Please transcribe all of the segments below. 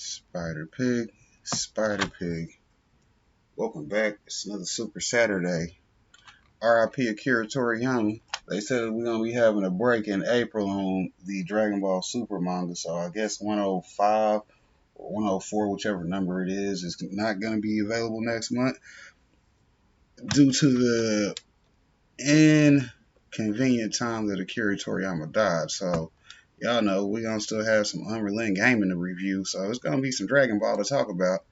Spider Pig, Spider Pig. Welcome back. It's another Super Saturday. RIP Akira Toriyama. They said we're gonna be having a break in April on the Dragon Ball Super manga, so I guess 105 or 104, whichever number it is not gonna be available next month due to the inconvenient time that Akira Toriyama died. So y'all know we're gonna still have some Unrelenting Gaming to review, so it's gonna be some Dragon Ball to talk about.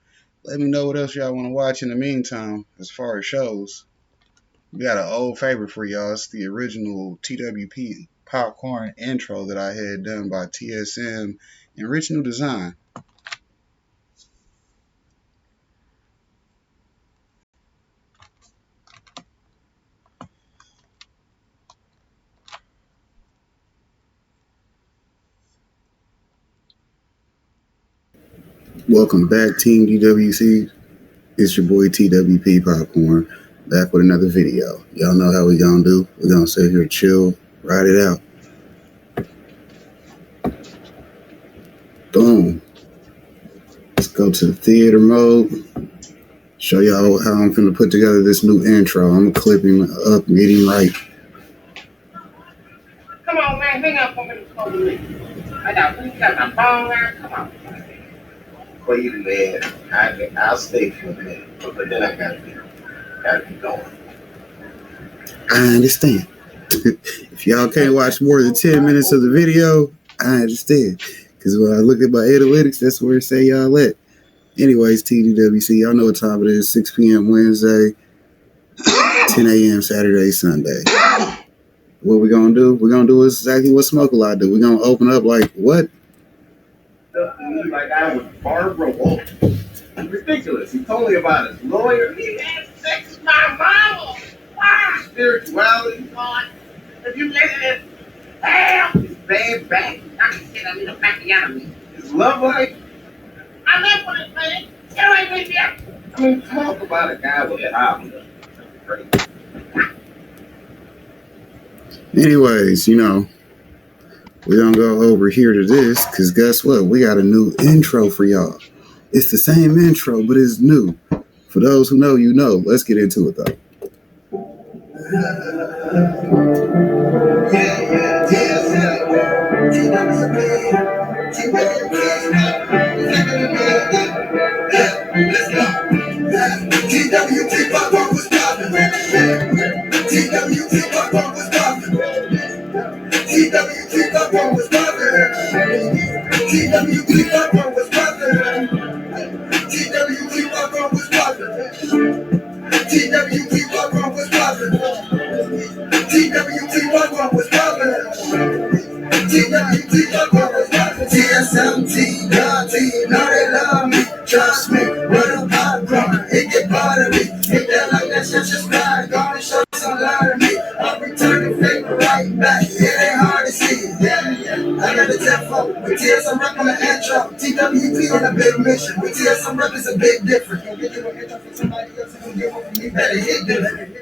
Let me know what else y'all want to watch in the meantime as far as shows. We got an old favorite for y'all. It's the original TWP popcorn intro that I had done by TSM in Rich New Design. Welcome back, Team DWC. It's your boy TWP Popcorn, back with another video. Y'all know how we gonna do. We're gonna sit here, chill, ride it out. Boom. Let's go to the theater mode. Show y'all how I'm finna put together this new intro. I'm gonna clip him up, get him right. Come on, man, hang up for me. I got my phone, man. Come on. Wait a minute. I'll stay for a minute, but then I gotta be going. I understand. If y'all can't watch more than 10 minutes of the video, I understand. Because when I look at my analytics, that's where it say y'all at. Anyways, TDWC, y'all know what time it is. 6 p.m. Wednesday, 10 a.m. Saturday, Sunday. What we gonna do? We're gonna do exactly what Smoke a Lot do. We're gonna open up like, what? Like I was Barbara Wolf. Ridiculous. He told me about his lawyer. He had sex with my mama. Wow. Spirituality. God. If you listen to hell, His bad back. I can sit on the back of me. His love life. I live with this man. Get away with you. I mean, talk about a guy with a problem. Crazy. Anyways, we're gonna go over here to this, because guess what? We got a new intro for y'all. It's the same intro, but it's new. For those who know, you know. Let's get into it, though. TSMT, God, know they love me. Trust me, run up popcorn, it get part of me. Hit that like that shit just died. Gonna show some love to me. I'll return the favor right back. It ain't hard to see. Yeah. I got the tempo with TSM rep on the intro. TWP on a big mission. With TSM rep is a big difference. Don't get you an intro from somebody else and don't get one from me. Better hit different.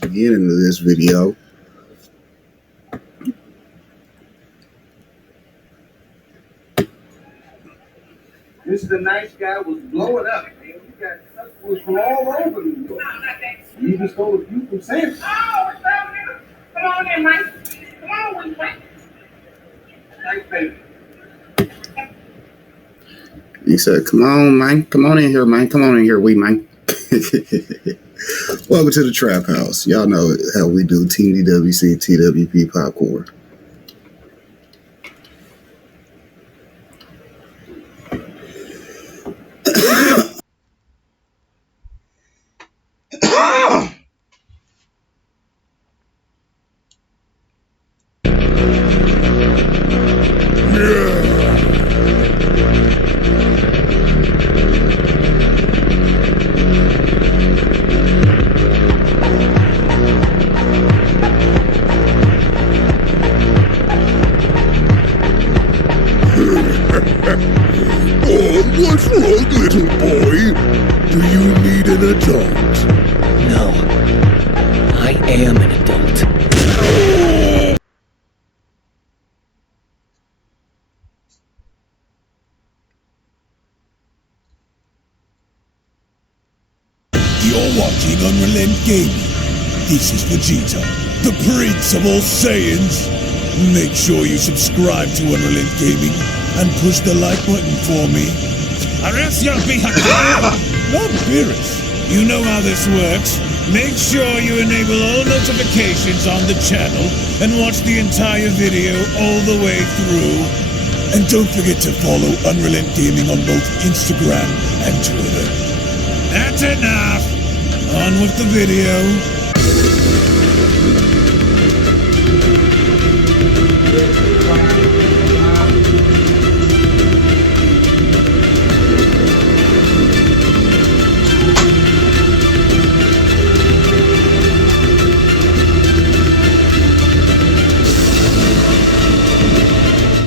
Get into this video. Mr. Nice Guy was blowing up. Man. We got customers from all over New York. He even stole a few from San Francisco. Oh, what's up, nigga? Come on in, Mike. Come on, we Mike. Nice baby. He said, come on, man. Come on in here, man. Come on in here, man. Welcome to the Trap House. Y'all know how we do TDWC, TWP Popcorn. You're watching Unrelent Gaming. This is Vegeta, the Prince of all Saiyans. Make sure you subscribe to Unrelent Gaming and push the like button for me. Or else you'll be not Beerus. You know how this works. Make sure you enable all notifications on the channel and watch the entire video all the way through. And don't forget to follow Unrelent Gaming on both Instagram and Twitter. That's enough. On with the video.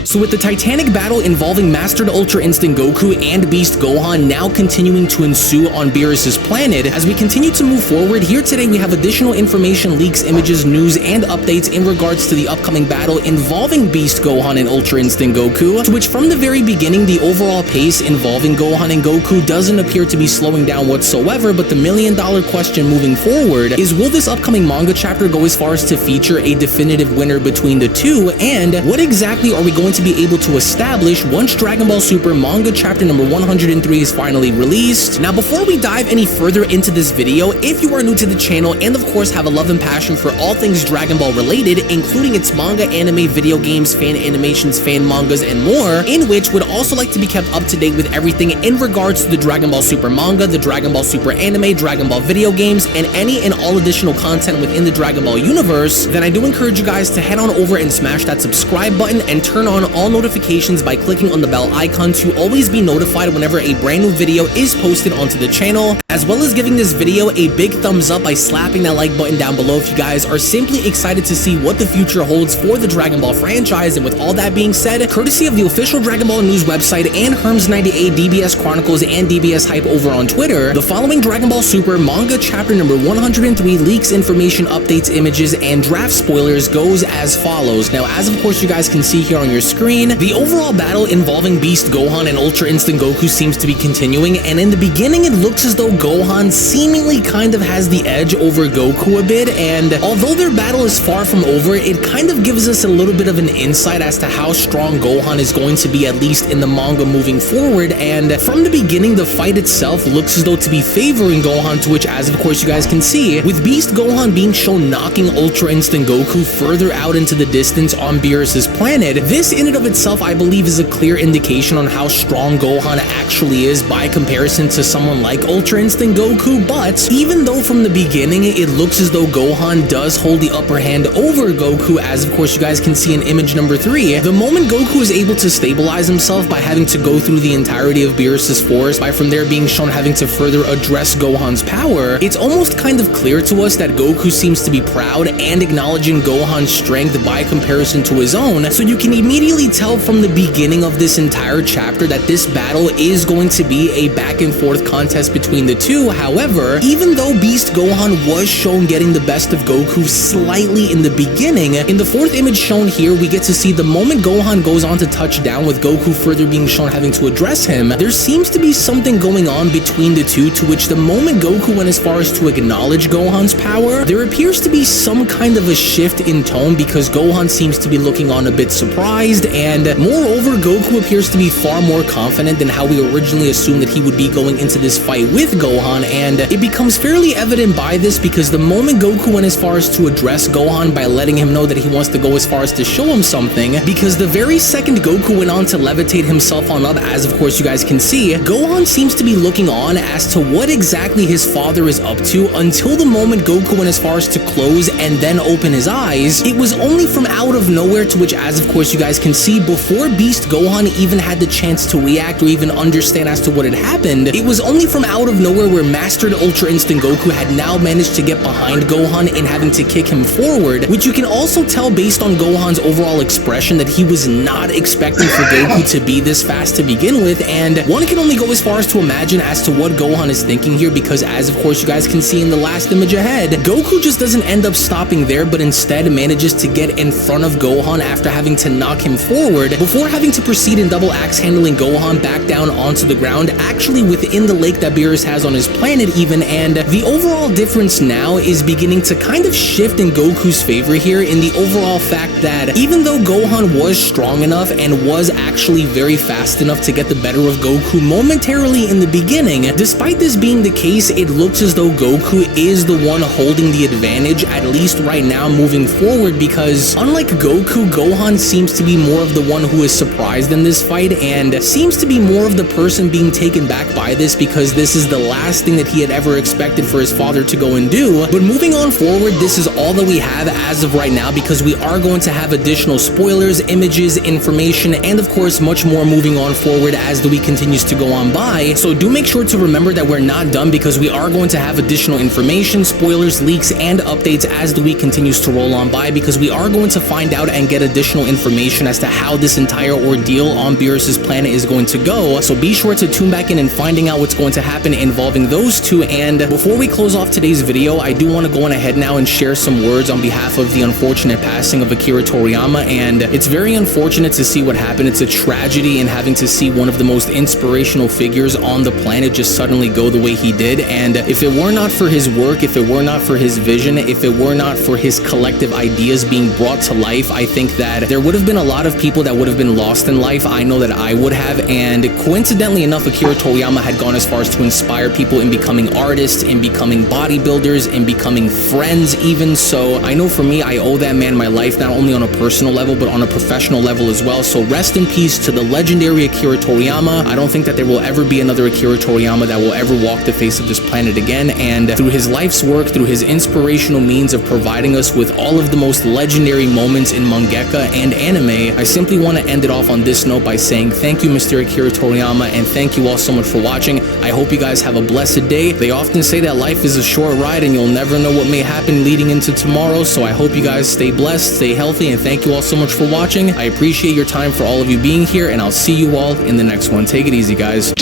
So with the titanic battle involving Mastered Ultra Instinct Goku and Beast Gohan now continuing to ensue on Beerus' planet, as we continue to move forward, here today we have additional information, leaks, images, news, and updates in regards to the upcoming battle involving Beast Gohan and Ultra Instinct Goku, to which from the very beginning the overall pace involving Gohan and Goku doesn't appear to be slowing down whatsoever, but the million-dollar question moving forward is, will this upcoming manga chapter go as far as to feature a definitive winner between the two, and what exactly are we going to be able to establish once Dragon Ball Super manga chapter number 103 is finally released? Now, before we dive any further into this video, if you are new to the channel and of course have a love and passion for all things Dragon Ball related, including its manga, anime, video games, fan animations, fan mangas, and more, in which would also like to be kept up to date with everything in regards to the Dragon Ball Super manga, the Dragon Ball Super anime, Dragon Ball video games, and any and all additional content within the Dragon Ball universe, then I do encourage you guys to head on over and smash that subscribe button and turn on all notifications by clicking on the bell icon to always be notified whenever a brand new video is posted onto the channel, as well as giving this video a big thumbs up by slapping that like button down below if you guys are simply excited to see what the future holds for the Dragon Ball franchise. And with all that being said, courtesy of the official Dragon Ball News website and Herms98, DBS Chronicles, and DBS Hype over on Twitter, the following Dragon Ball Super manga chapter number 103 leaks, information, updates, images, and draft spoilers goes as follows. Now, as of course you guys can see here on your screen, the overall battle involving Beast Gohan and Ultra Instinct Goku seems to be continuing, and in the beginning it looks as though Gohan seemingly kind of has the edge over Goku a bit, and although their battle is far from over, it kind of gives us a little bit of an insight as to how strong Gohan is going to be, at least in the manga moving forward. And from the beginning, the fight itself looks as though to be favoring Gohan, to which, as of course you guys can see, with Beast Gohan being shown knocking Ultra Instinct Goku further out into the distance on Beerus' planet. This in and of itself, I believe, is a clear indication on how strong Gohan actually is by comparison to someone like Ultra Instinct Goku. But even though from the beginning it looks as though Gohan does hold the upper hand over Goku, as of course you guys can see in image number 3, the moment Goku is able to stabilize himself by having to go through the entirety of Beerus' force, by from there being shown having to further address Gohan's power, it's almost kind of clear to us that Goku seems to be proud and acknowledging Gohan's strength by comparison to his own. So you can immediately tell from the beginning of this entire chapter that this battle is going to be a back and forth contest between the two. However, even though Beast Gohan was shown getting the best of Goku slightly in the beginning, in the fourth image shown here, we get to see the moment Gohan goes on to touch down, with Goku further being shown having to address him, there seems to be something going on between the two, to which the moment Goku went as far as to acknowledge Gohan's power, there appears to be some kind of a shift in tone, because Gohan seems to be looking on a bit surprised, and moreover, Goku appears to be far more confident than how we originally assumed that he would be going into this fight with Gohan. And it becomes fairly evident by this, because the moment Goku went as far as to address Gohan by letting him know that he wants to go as far as to show him something, because the very second Goku went on to levitate himself on up, as of course you guys can see, Gohan seems to be looking on as to what exactly his father is up to, until the moment Goku went as far as to close and then open his eyes. It was only from out of nowhere, to which, as of course you guys can see, before Beast Gohan even had the chance to react or even understand as to what had happened, it was only from out of nowhere where Mastered Ultra Instinct Goku had now managed to get behind Gohan and having to kick him forward, which you can also tell based on Gohan's overall expression that he was not expecting for Goku to be this fast to begin with. And one can only go as far as to imagine as to what Gohan is thinking here, because as of course you guys can see in the last image ahead, Goku just doesn't end up stopping there, but instead manages to get in front of Gohan after having to knock him forward, before having to proceed in double axe handling Gohan back down onto the ground, actually within the lake that Beerus has on his planet even, and the overall difference now is beginning to kind of shift in Goku's favor here in the overall fact that even though Gohan was strong enough and was actually very fast enough to get the better of Goku momentarily in the beginning, despite this being the case, it looks as though Goku is the one holding the advantage, at least right now moving forward, because unlike Goku, Gohan seems to be more of the one who is surprised in this fight and seems to be more of the person being taken back by this because this is the last thing that he had ever expected for his father to go and do. But moving on forward, this is all that we have as of right now because we are going to have additional spoilers, images, information, and of course much more moving on forward as the week continues to go on by. So do make sure to remember that we're not done because we are going to have additional information, spoilers, leaks, and updates as the week continues to roll on by because we are going to find out and get additional information as to how this entire ordeal on Beerus's planet is going to go. So be sure to tune back in and finding out what's going to happen involving those two. And before we close off today's video, I do want to go on ahead now and share some words on behalf of the unfortunate passing of Akira Toriyama. And it's very unfortunate to see what happened. It's a tragedy in having to see one of the most inspirational figures on the planet just suddenly go the way he did. And if it were not for his work, if it were not for his vision, if it were not for his collective ideas being brought to life, I think that there would have been a lot of people that would have been lost in life. I know that I would have, and coincidentally enough, Akira Toriyama had gone as far as to inspire people in becoming artists, in becoming bodybuilders, in becoming friends even. So I know for me, I owe that man my life, not only on a personal level, but on a professional level as well. So rest in peace to the legendary Akira Toriyama. I don't think that there will ever be another Akira Toriyama that will ever walk the face of this planet again. And through his life's work, through his inspirational means of providing us with all of the most legendary moments in mangaka and anime, I simply want to end it off on this note by saying thank you, Mr. Akira Toriyama, and thank you all so much for watching. I hope you guys have a blessed day. They often say that life is a short ride and you'll never know what may happen leading into tomorrow, so I hope you guys stay blessed, stay healthy, and thank you all so much for watching. I appreciate your time for all of you being here, and I'll see you all in the next one. Take it easy, guys.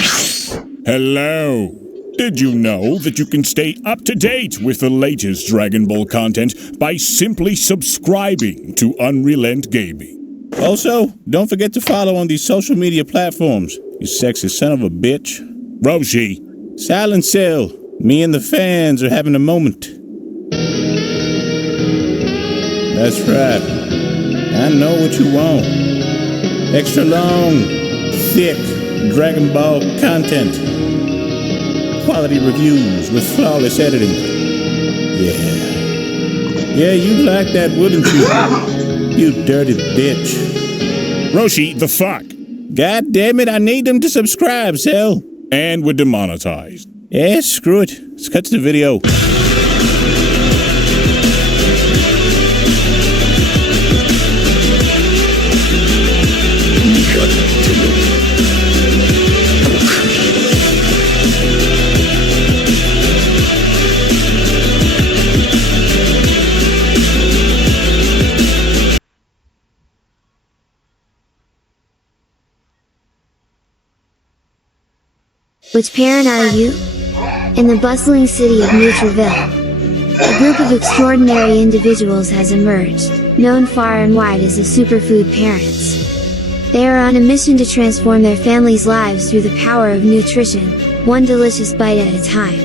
Hello. Did you know that you can stay up to date with the latest Dragon Ball content by simply subscribing to Unrelent Gaming? Also, don't forget to follow on these social media platforms, you sexy son of a bitch. Roshi. Silent Cell. Me and the fans are having a moment. That's right. I know what you want. Extra long, thick Dragon Ball content. Quality reviews with flawless editing. Yeah, you'd like that, wouldn't you? You dirty bitch. Roshi, the fuck? God damn it, I need them to subscribe, Cell. And we're demonetized. Yeah, screw it. Let's cut to the video. Which parent are you? In the bustling city of Nutriville, a group of extraordinary individuals has emerged, known far and wide as the Superfood Parents. They are on a mission to transform their families' lives through the power of nutrition, one delicious bite at a time.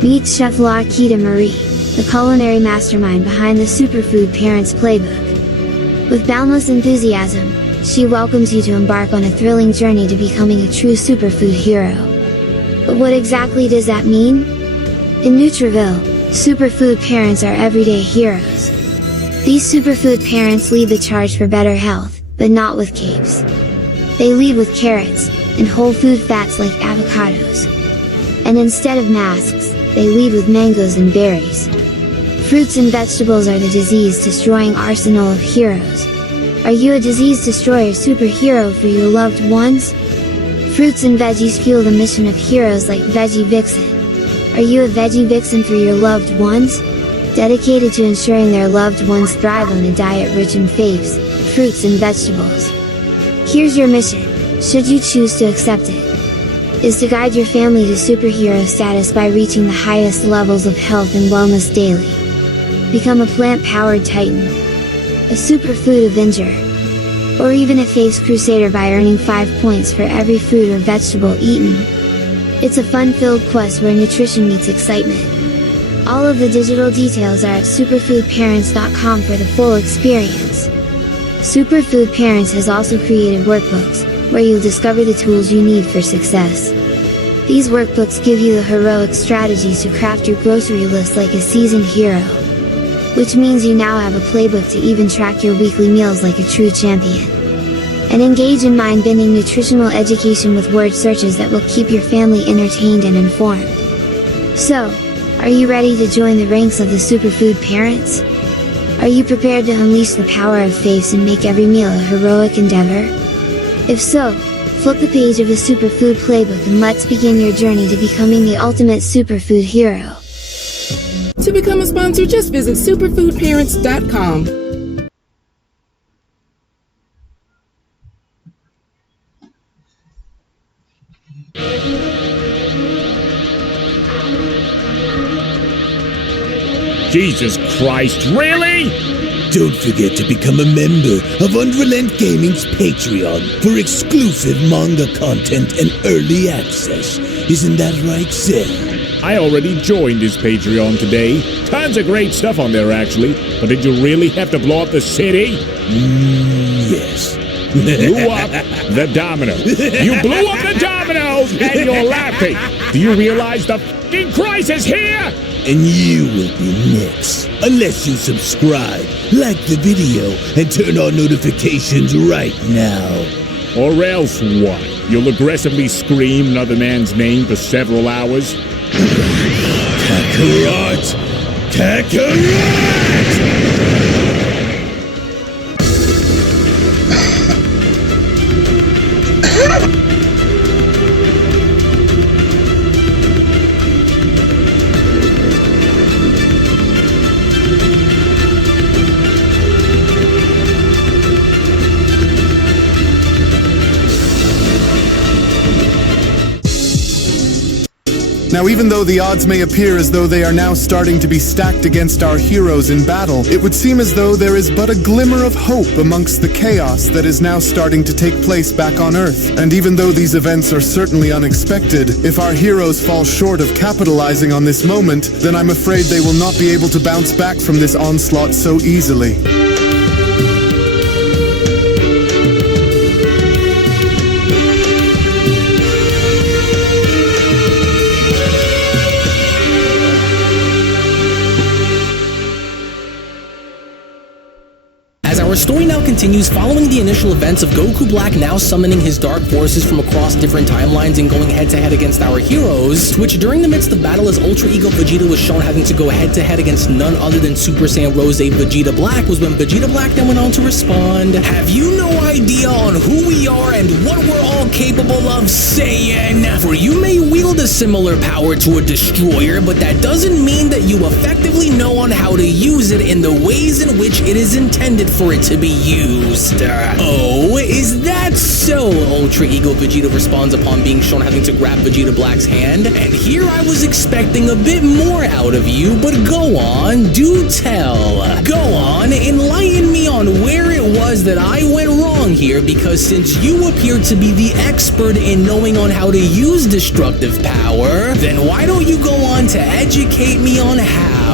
Meet Chef Laquita Marie, the culinary mastermind behind the Superfood Parents playbook. With boundless enthusiasm, she welcomes you to embark on a thrilling journey to becoming a true superfood hero. But what exactly does that mean? In Nutriville, superfood parents are everyday heroes. These superfood parents lead the charge for better health, but not with capes. They lead with carrots, and whole food fats like avocados. And instead of masks, they lead with mangoes and berries. Fruits and vegetables are the disease-destroying arsenal of heroes. Are you a disease destroyer superhero for your loved ones? Fruits and veggies fuel the mission of heroes like Veggie Vixen. Are you a Veggie Vixen for your loved ones? Dedicated to ensuring their loved ones thrive on a diet rich in faves, fruits and vegetables. Here's your mission, should you choose to accept it, is to guide your family to superhero status by reaching the highest levels of health and wellness daily. Become a plant-powered titan, a superfood avenger, or even a face crusader by earning 5 points for every fruit or vegetable eaten. It's a fun-filled quest where nutrition meets excitement. All of the digital details are at superfoodparents.com for the full experience. Superfood Parents has also created workbooks, where you'll discover the tools you need for success. These workbooks give you the heroic strategies to craft your grocery list like a seasoned hero. Which means you now have a playbook to even track your weekly meals like a true champion. And engage in mind-bending nutritional education with word searches that will keep your family entertained and informed. So, are you ready to join the ranks of the Superfood Parents? Are you prepared to unleash the power of faith and make every meal a heroic endeavor? If so, flip the page of the Superfood Playbook and let's begin your journey to becoming the ultimate superfood hero. To become a sponsor, just visit superfoodparents.com. Jesus Christ, really? Don't forget to become a member of Unrelent Gaming's Patreon for exclusive manga content and early access. Isn't that right, Seth? I already joined his Patreon today. Tons of great stuff on there, actually. But did you really have to blow up the city? Yes. Blew up the domino. You blew up the dominoes and you're laughing. Do you realize the f***ing crisis here? And you will be next. Unless you subscribe, like the video, and turn on notifications right now. Or else what? You'll aggressively scream another man's name for several hours? Kakarot! Kakarot! Now, even though the odds may appear as though they are now starting to be stacked against our heroes in battle, it would seem as though there is but a glimmer of hope amongst the chaos that is now starting to take place back on Earth. And even though these events are certainly unexpected, if our heroes fall short of capitalizing on this moment, then I'm afraid they will not be able to bounce back from this onslaught so easily. Our story now continues following the initial events of Goku Black now summoning his dark forces from across different timelines and going head-to-head against our heroes, which during the midst of battle as Ultra Ego Vegeta was shown having to go head-to-head against none other than Super Saiyan Rose Vegeta Black was when Vegeta Black then went on to respond, "Have you no idea on who we are and what we're all capable of, Saiyan? For you may wield a similar power to a destroyer, but that doesn't mean that you effectively know on how to use it in the ways in which it is intended for it to be used." Oh, is that so? Ultra Ego Vegeta responds upon being shown having to grab Vegeta Black's hand. And here I was expecting a bit more out of you, but go on, do tell. Go on, enlighten me on where it was that I went wrong here, because since you appear to be the expert in knowing on how to use destructive power, then why don't you go on to educate me on how?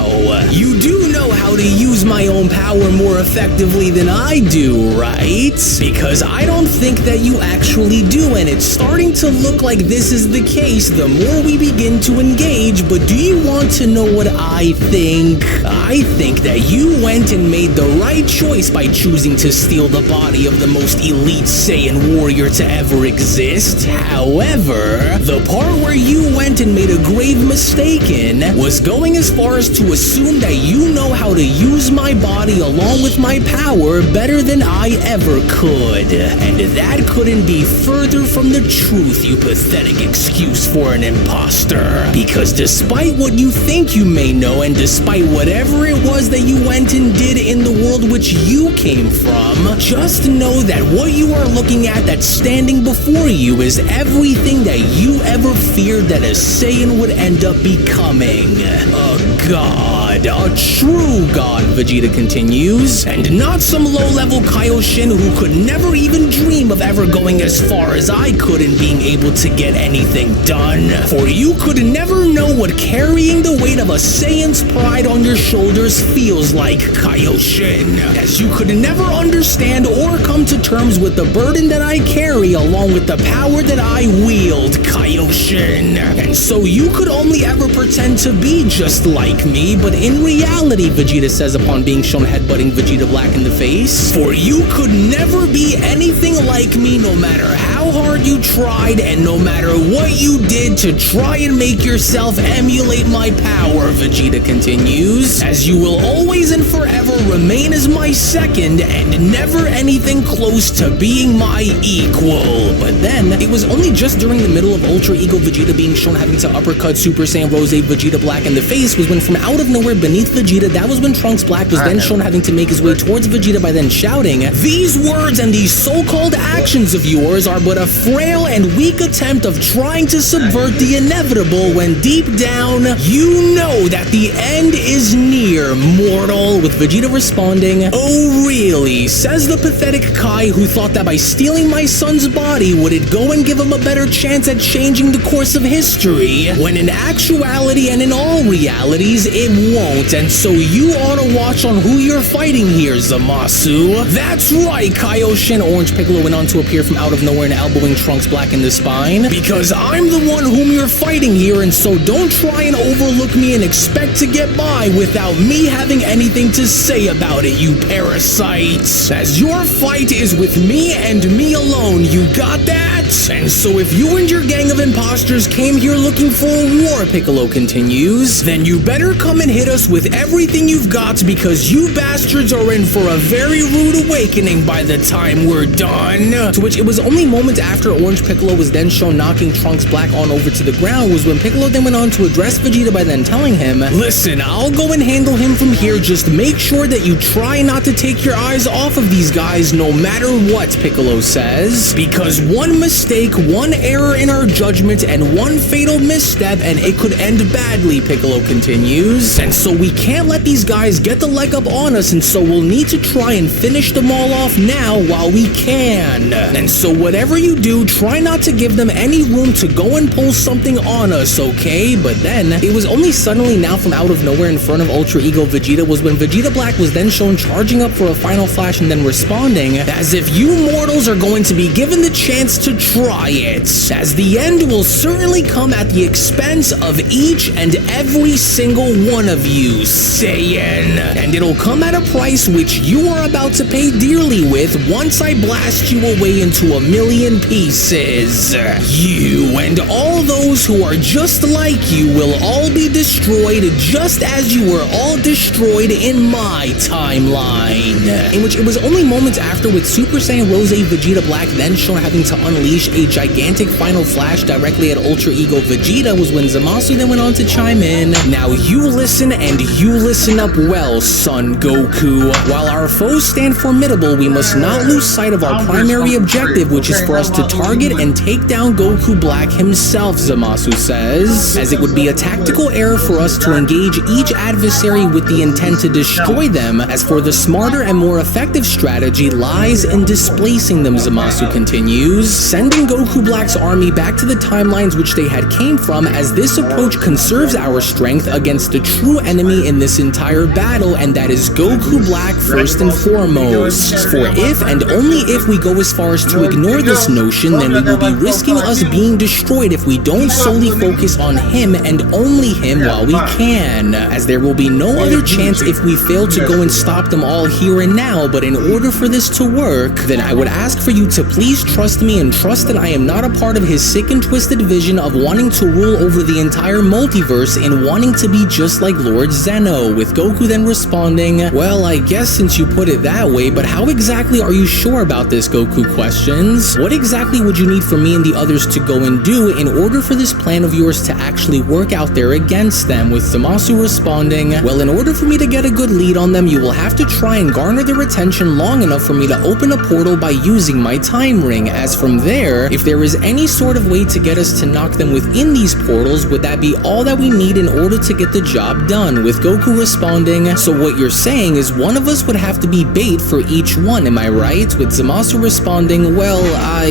You do know how to use my own power more effectively than I do, right? Because I don't think that you actually do, and it's starting to look like this is the case the more we begin to engage, but do you want to know what I think? I think that you went and made the right choice by choosing to steal the body of the most elite Saiyan warrior to ever exist. However, the part where you went and made a grave mistake in was going as far as to assume that you know how to use my body along with my power better than I ever could. And that couldn't be further from the truth, you pathetic excuse for an imposter. Because despite what you think you may know, and despite whatever it was that you went and did in the world which you came from, just know that what you are looking at that's standing before you is everything that you ever feared that a Saiyan would end up becoming. A god. god, a true god, Vegeta continues, and not some low-level Kaioshin who could never even dream of ever going as far as I could in being able to get anything done. For you could never know what carrying the weight of a Saiyan's pride on your shoulders feels like, Kaioshin, as you could never understand or come to terms with the burden that I carry along with the power that I wield, Kaioshin. And so you could only ever pretend to be just like me, but in reality, Vegeta says upon being shown headbutting Vegeta Black in the face, for you could never be anything like me no matter how hard you tried and no matter what you did to try and make yourself emulate my power, Vegeta continues, as you will always and forever remain as my second and never anything close to being my equal. But then, it was only just during the middle of Ultra Ego Vegeta being shown having to uppercut Super Saiyan Rose Vegeta Black in the face was when from out of nowhere beneath Vegeta, that was when Trunks Black was then shown having to make his way towards Vegeta by then shouting, "These words and these so-called actions of yours are but a frail and weak attempt of trying to subvert the inevitable when deep down, you know that the end is near, mortal," with Vegeta responding, "Oh really?" says the pathetic Kai who thought that by stealing my son's body would it go and give him a better chance at changing the course of history, when in actuality and in all realities it won't, and so you ought to watch on who you're fighting here, Zamasu. That's right, Kaioshin, Orange Piccolo went on to appear from out of nowhere and elbowing Trunks Black in the spine, because I'm the one whom you're fighting here, and so don't try and overlook me and expect to get by without me having anything to say about it, you parasites, as your fight is with me and me alone, you got that? And so if you and your gang of imposters came here looking for a war, Piccolo continues, then you better come and hit us with everything you've got, because you bastards are in for a very rude awakening by the time we're done. To which it was only moments after Orange Piccolo was then shown knocking Trunks Black on over to the ground was when Piccolo then went on to address Vegeta by then telling him, "Listen, I'll go and handle him from here, just make sure that you try not to take your eyes off of these guys no matter what," Piccolo says, "because one mistake, one error in our judgment, and one fatal misstep, and it could end badly," Piccolo continues, "and so we can't let these guys get the leg up on us, and so we'll need to try and finish them all off now while we can. And so whatever you do, try not to give them any room to go and pull something on us, okay?" But then, it was only suddenly now from out of nowhere in front of Ultra Ego Vegeta was when Vegeta Black was then shown charging up for a final flash and then responding, "As if you mortals are going to be given the chance to try it, as the end will certainly come at the expense of each and every single one of you, Saiyan, and it'll come at a price which you are about to pay dearly with once I blast you away into a million pieces. You and all those who are just like you will all be destroyed just as you were all destroyed in my timeline." In which it was only moments after with Super Saiyan Rose Vegeta Black then shown having to unleash a gigantic final flash directly at Ultra Ego Vegeta was when Zamasu then went on to chime in, "Now you listen and you listen up well, son Goku. While our foes stand formidable, we must not lose sight of our primary objective, which is for us to target and take down Goku Black himself," Zamasu says, "as it would be a tactical error for us to engage each adversary with the intent to destroy them, as for the smarter and more effective strategy lies in displacing them," Zamasu continues, "sending Goku Black's army back to the timelines which they had came from, as this approach conserves our strength against the true enemy in this entire battle, and that is Goku Black first and foremost. For if and only if we go as far as to ignore this notion, then we will be risking us being destroyed if we don't solely focus on him and only him while we can, as there will be no other chance if we fail to go and stop them all here and now. But in order for this to work, then I would ask for you to please trust me and trust that I am not a part of his sick and twisted vision of wanting to rule over the entire multiverse and wanting to be just like Lord Zeno," with Goku then responding, "Well, I guess since you put it that way, but how exactly are you sure about this?" Goku questions. "What exactly would you need for me and the others to go and do in order for this plan of yours to actually work out there against them?" with Zamasu responding, "Well, in order for me to get a good lead on them, you will have to try and garner their attention long enough for me to open a portal by using my time ring, as from there there, if there is any sort of way to get us to knock them within these portals, would that be all that we need in order to get the job done? With Goku responding, so what you're saying is one of us would have to be bait for each one, am I right? With Zamasu responding, well, I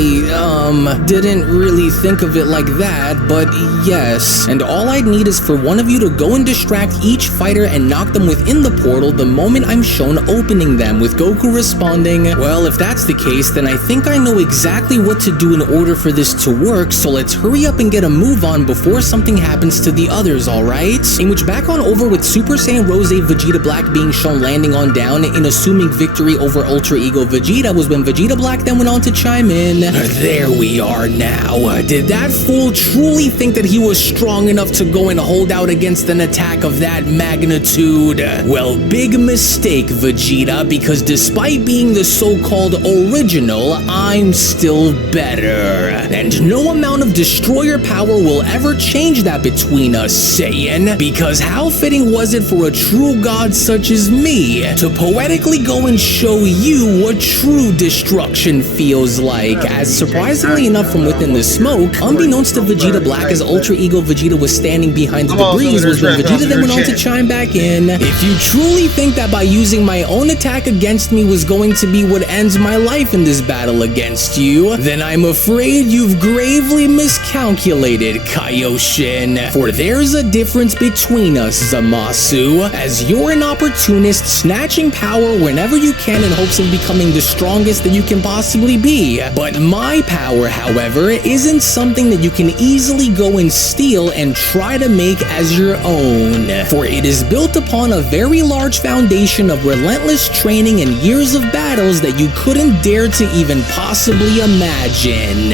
didn't really think of it like that, but yes. And all I'd need is for one of you to go and distract each fighter and knock them within the portal the moment I'm shown opening them. With Goku responding, well, if that's the case, then I think I know exactly what to do in order for this to work, so let's hurry up and get a move on before something happens to the others, alright? In which back on over with Super Saiyan Rose Vegeta Black being shown landing on down in assuming victory over Ultra Ego Vegeta was when Vegeta Black then went on to chime in. There we are now. Did that fool truly think that he was strong enough to go and hold out against an attack of that magnitude? Well, big mistake, Vegeta, because despite being the so-called original, I'm still better. And no amount of destroyer power will ever change that between us, Saiyan, because how fitting was it for a true god such as me to poetically go and show you what true destruction feels like, as surprisingly enough from within the smoke, unbeknownst to Vegeta Black, as Ultra Ego Vegeta was standing behind the debris, was when Vegeta then went on to chime back in. If you truly think that by using my own attack against me was going to be what ends my life in this battle against you, then I'm afraid you've gravely miscalculated, Kaioshin. For there's a difference between us, Zamasu, as you're an opportunist snatching power whenever you can in hopes of becoming the strongest that you can possibly be. But my power, however, isn't something that you can easily go and steal and try to make as your own. For it is built upon a very large foundation of relentless training and years of battles that you couldn't dare to even possibly imagine.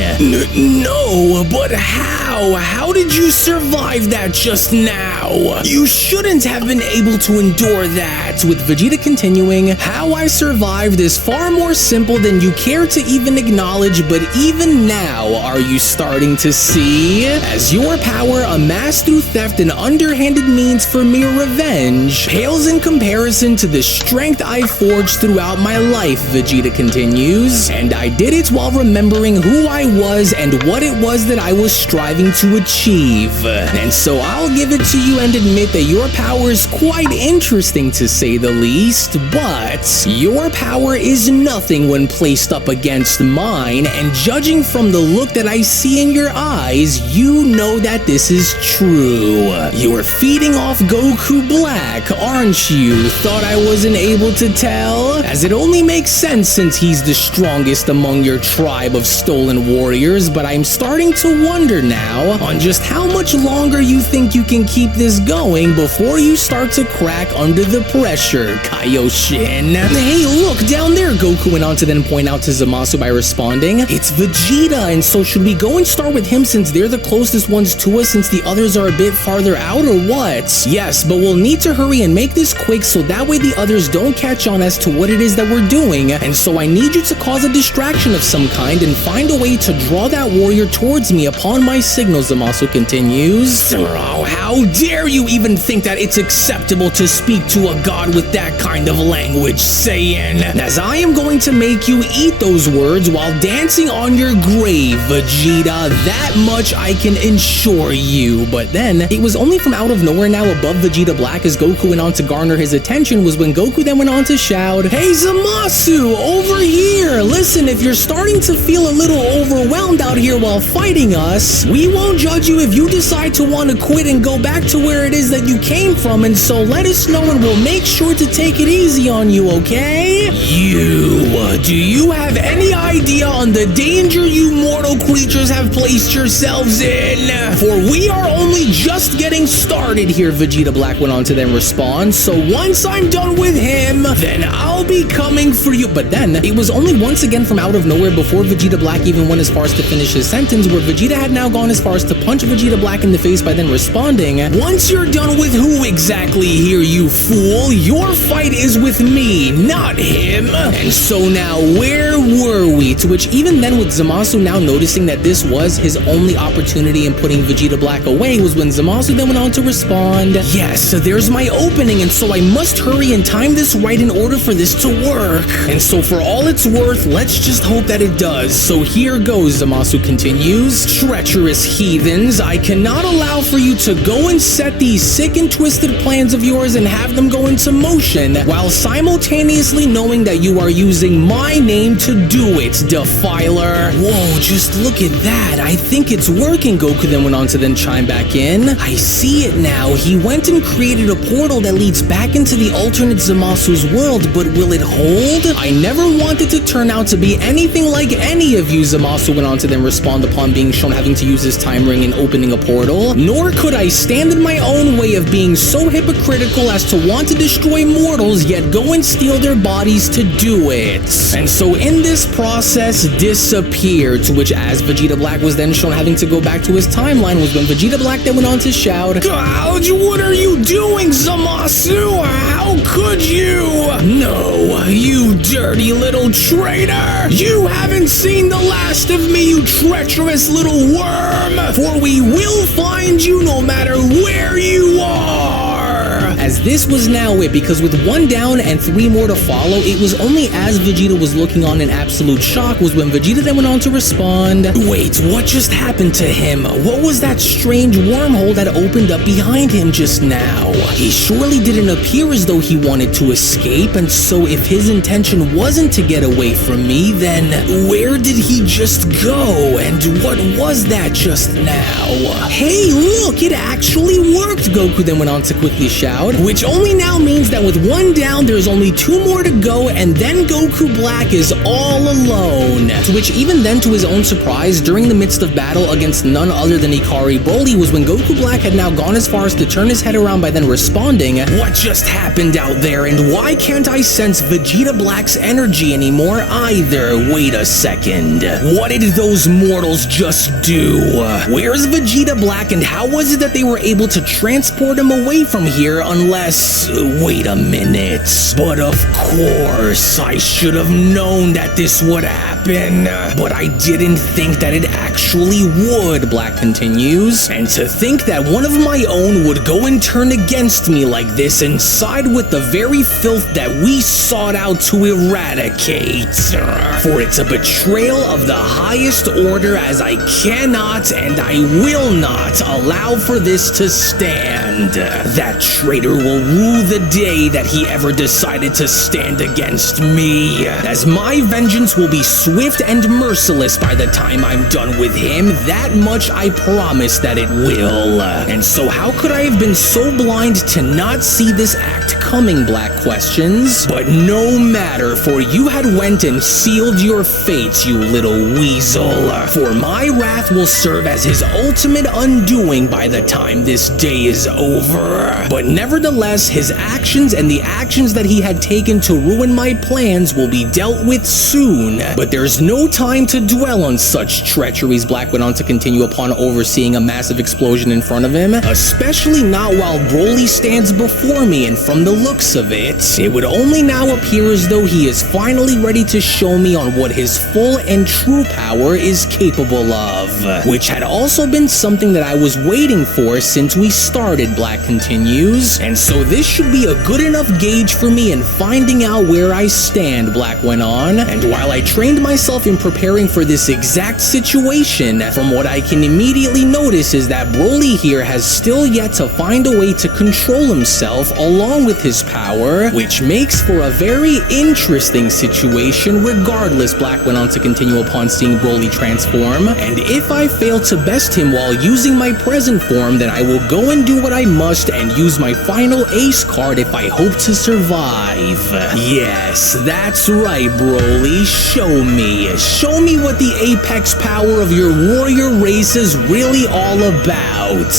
No, but how? How did you survive that just now? You shouldn't have been able to endure that. With Vegeta continuing, how I survived is far more simple than you care to even acknowledge, but even now, are you starting to see? As your power, amassed through theft and underhanded means for mere revenge, pales in comparison to the strength I forged throughout my life, Vegeta continues. And I did it while remembering who I was and what it was that I was striving to achieve. And so I'll give it to you and admit that your power is quite interesting to say the least, but your power is nothing when placed up against mine, and judging from the look that I see in your eyes, you know that this is true. You're feeding off Goku Black, aren't you? Thought I wasn't able to tell? As it only makes sense since he's the strongest among your tribe of stolen warriors, but I'm starting to wonder now on just how much longer you think you can keep this going before you start to crack under the pressure, Kaioshin. Hey, look, down there, Goku went on to then point out to Zamasu by responding, it's Vegeta, and so should we go and start with him since they're the closest ones to us since the others are a bit farther out, or what? Yes, but we'll need to hurry and make this quick so that way the others don't catch on as to what it is that we're doing, and so I need you to cause a distraction of some kind and find a way to draw that warrior towards me upon my signal, Zamasu continues. Oh, how dare you even think that it's acceptable to speak to a god with that kind of language, Saiyan, as I am going to make you eat those words while dancing on your grave, Vegeta. That much I can ensure you. But then, it was only from out of nowhere now above Vegeta Black as Goku went on to garner his attention was when Goku then went on to shout, hey Zamasu, over here! Listen, if you're starting to feel a little overwhelmed out here while fighting us, we won't judge you if you decide to want to quit and go back to where it is that you came from, and so let us know and we'll make sure to take it easy on you, okay? Do you have any idea on the danger you mortal creatures have placed yourselves in? For we are only just getting started here, Vegeta Black went on to then respond, so once I'm done with him, then I'll be coming for you. But then, it was only once again from out of nowhere before Vegeta Black even went as far as to finish his sentence, where Vegeta had now gone as far as to punch Vegeta Black in the face by then responding, once you're done with who exactly here, you fool? Your fight is with me, not him. And so now, where were we? To which even then with Zamasu now noticing that this was his only opportunity in putting Vegeta Black away was when Zamasu then went on to respond, yes, there's my opening, and so I must hurry and time this right in order for this to work. And so for all it's worth, let's just hope that it does. So here goes, Zamasu continues. Treacherous heathens, I cannot allow for you to go and set these sick and twisted plans of yours and have them go into motion, while simultaneously knowing that you are using my name to do it, Defiler. Whoa, just look at that. I think it's working, Goku then went on to then chime back in. I see it now. He went and created a portal that leads back into the alternate Zamasu's world, but will it hold? I never wanted to turn out to be anything like any of you, Zamasu went on to then respond upon being shown having to use his time ring in opening a portal. Nor could I stand in my own way of being so hypocritical as to want to destroy mortals yet go and steal their bodies to do it. And so in this process, disappear, to which as Vegeta Black was then shown having to go back to his timeline was when Vegeta Black then went on to shout, "God, what are you doing, Zamasu? How could you? No, you dirty little traitor! You haven't seen the last of me, you treacherous little worm! For we will find you no matter where you are!" As this was now it, because with 1 down and 3 more to follow, it was only as Vegeta was looking on in absolute shock was when Vegeta then went on to respond, "Wait, what just happened to him? What was that strange wormhole that opened up behind him just now? He surely didn't appear as though he wanted to escape, and so if his intention wasn't to get away from me, then where did he just go? And what was that just now? Hey, look, it actually worked," Goku then went on to quickly shout, which only now means that with 1 down, there's only 2 more to go, and then Goku Black is all alone. To which even then, to his own surprise, during the midst of battle against none other than Ikari Broly was when Goku Black had now gone as far as to turn his head around by then responding, "What just happened out there, and why can't I sense Vegeta Black's energy anymore either? Wait a second. What did those mortals just do? Where's Vegeta Black, and how was it that they were able to transport him away from here unless... wait a minute. But of course, I should have known that this would happen. But I didn't think that it actually would," Black continues. "And to think that one of my own would go and turn against me like this and side with the very filth that we sought out to eradicate. For it's a betrayal of the highest order, as I cannot and I will not allow for this to stand. That traitor will rue the day that he ever decided to stand against me, as my vengeance will be swift and merciless by the time I'm done with him. That much I promise that it will. And so how could I have been so blind to not see this act coming?" Black questions. "But no matter, for you had went and sealed your fate, you little weasel. For my wrath will serve as his ultimate undoing by the time this day is over. But nevertheless, his actions and the actions that he had taken to ruin my plans will be dealt with soon. But there's no time to dwell on such treacheries," Black went on to continue upon overseeing a massive explosion in front of him, "especially not while Broly stands before me, and from the looks of it, it would only now appear as though he is finally ready to show me on what his full and true power is capable of, which had also been something that I was waiting for since we started," Black continues. "And so this should be a good enough gauge for me in finding out where I stand," Black went on. "And while I trained myself in preparing for this exact situation, from what I can immediately notice is that Broly here has still yet to find a way to control himself along with his power, which makes for a very interesting situation regardless," Black went on to continue upon seeing Broly transform. "And if I fail to best him while using my present form, then I will go and do what I must and use my final ace card if I hope to survive. Yes, that's right, Broly. Show me. Show me what the apex power of your warrior race is really all about.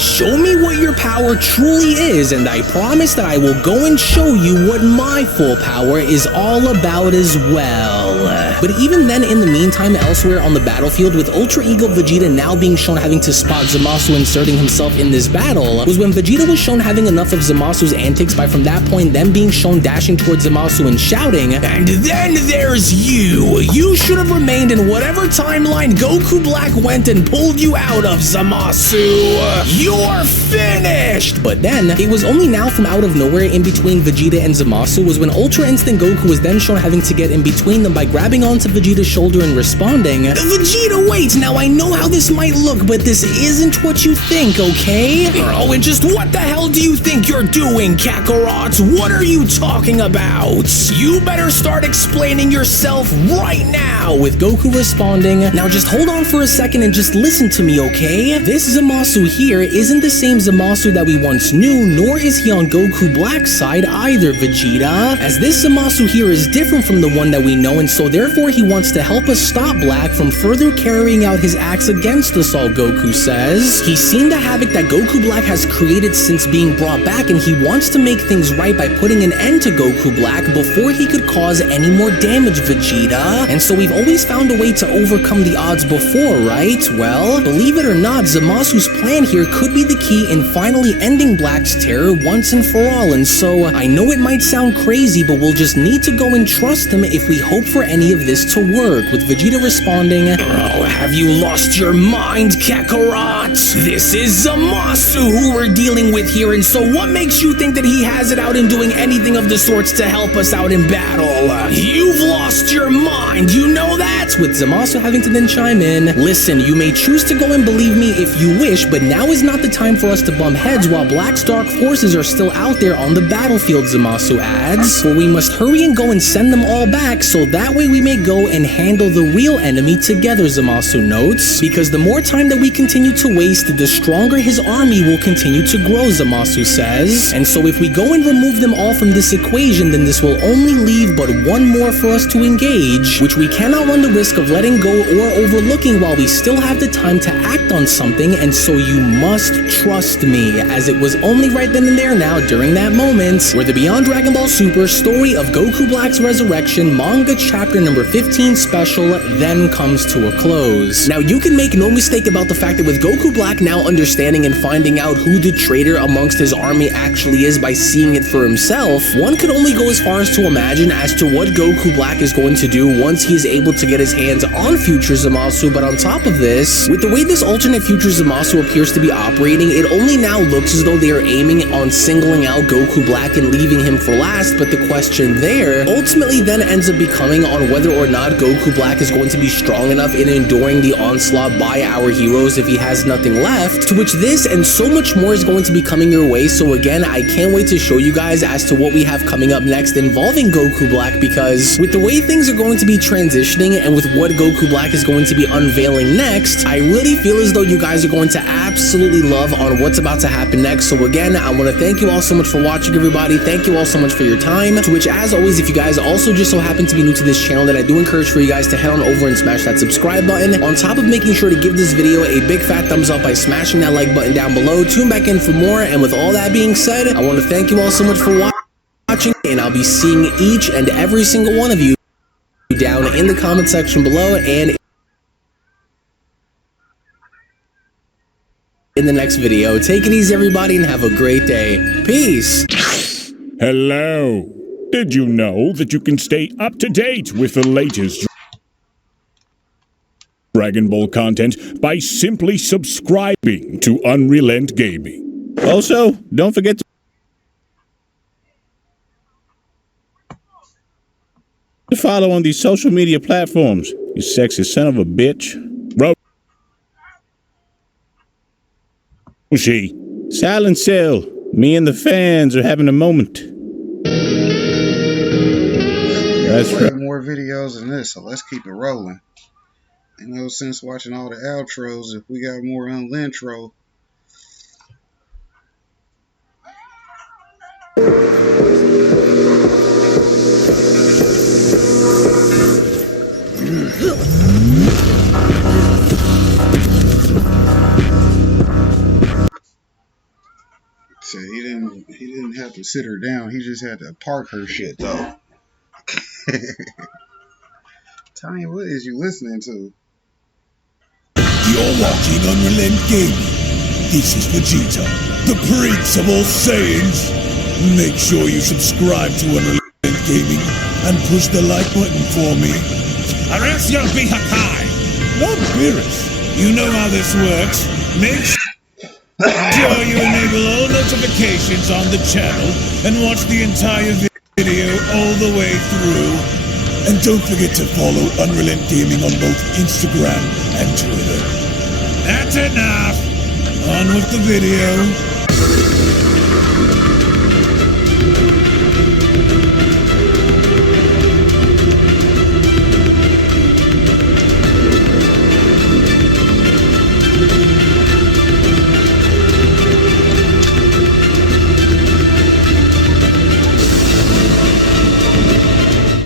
Show me what your power truly is, and I promise that I will go and show you what my full power is all about as well." But even then, in the meantime, elsewhere on the battlefield, with Ultra Ego Vegeta now being shown having to spot Zamasu inserting himself in this battle, was when Vegeta was shown having enough of Zamasu's antics by from that point them being shown dashing towards Zamasu and shouting, "And then there's you! You should have remained in whatever timeline Goku Black went and pulled you out of, Zamasu! You're finished!" But then, it was only now from out of nowhere in between Vegeta and Zamasu was when Ultra Instinct Goku was then shown having to get in between them by grabbing onto Vegeta's shoulder and then responding, Vegeta, wait, now I know how this might look, but this isn't what you think, okay? Oh, and just what the hell do you think you're doing, Kakarot? What are you talking about? You better start explaining yourself right now, with Goku responding, now just hold on for a second and just listen to me, okay? This Zamasu here isn't the same Zamasu that we once knew, nor is he on Goku Black's side either, Vegeta, as this Zamasu here is different from the one that we know, and so therefore he wants to help us stop Black from further carrying out his acts against us all, Goku says. He's seen the havoc that Goku Black has created since being brought back, and he wants to make things right by putting an end to Goku Black before he could cause any more damage, Vegeta. And so we've always found a way to overcome the odds before, right? Well, believe it or not, Zamasu's plan here could be the key in finally ending Black's terror once and for all, and so I know it might sound crazy, but we'll just need to go and trust him if we hope for any of this to work, with Vegeta responding, oh, have you lost your mind, Kakarot? This is Zamasu who we're dealing with here, and so what makes you think that he has it out in doing anything of the sorts to help us out in battle? You've lost your mind, you know that? With Zamasu having to then chime in, listen, you may choose to go and believe me if you wish, but now is not the time for us to bump heads while Black's dark forces are still out there on the battlefield, Zamasu adds, for we must hurry and go and send them all back so that way we may go and handle the real enemy together, Zamasu notes, because the more time that we continue to waste, the stronger his army will continue to grow, Zamasu says, and so if we go and remove them all from this equation, then this will only leave but one more for us to engage, which we cannot run the risk of letting go or overlooking while we still have the time to act on something, and so you must trust me, as it was only right then and there now during that moment where the Beyond Dragon Ball Super story of Goku Black's resurrection manga chapter number 15 special then comes to a close. Now you can make no mistake about the fact that with Goku Black now understanding and finding out who the traitor amongst his army actually is by seeing it for himself, one could only go as far as to imagine as to what Goku Black is going to do once he is able to get his hands on future Zamasu, but on top of this, with the way this alternate future Zamasu appears to be operating, it only now looks as though they are aiming on singling out Goku Black and leaving him for last, but the question there ultimately then ends up becoming on whether or not Goku Black is going to be strong enough in enduring the onslaught by our heroes if he has nothing left, to which this and so much more is going to be coming your way. So again, I can't wait to show you guys as to what we have coming up next involving Goku Black, because with the way things are going to be transitioning and with what Goku Black is going to be unveiling next, I really feel as though you guys are going to absolutely love on what's about to happen next. So again, I want to thank you all so much for watching, everybody. Thank you all so much for your time, to which as always, if you guys also just so happen to be new to this channel, then I do encourage for you guys to head on over and smash that subscribe button, on top of making sure to give this video a big fat thumbs up by smashing that like button down below. Tune back in for more, and with all that being said, I want to thank you all so much for watching, and I'll be seeing each and every single one of you down in the comment section below and in the next video. Take it easy, everybody, and have a great day. Peace. Hello. Did you know that you can stay up to date with the latest Dragon Ball content by simply subscribing to Unrelent Gaming? Also, don't forget to follow on these social media platforms, you sexy son of a bitch. Roshi. Silent Cell. Me and the fans are having a moment. That's right. More videos than this, so let's keep it rolling. Ain't no sense watching all the outros if we got more on the intro. So he didn't have to sit her down. He just had to park her shit though. Tanya, what is you listening to? You're watching Unrelent Gaming. This is Vegeta, the Prince of all Saiyans. Make sure you subscribe to Unrelent Gaming and push the like button for me. Or else you'll be Hakai. Not Beerus. You know how this works. Make sure you enable all notifications on the channel and watch the entire video all the way through. And don't forget to follow Unrelent Gaming on both Instagram and Twitter. That's enough! On with the video.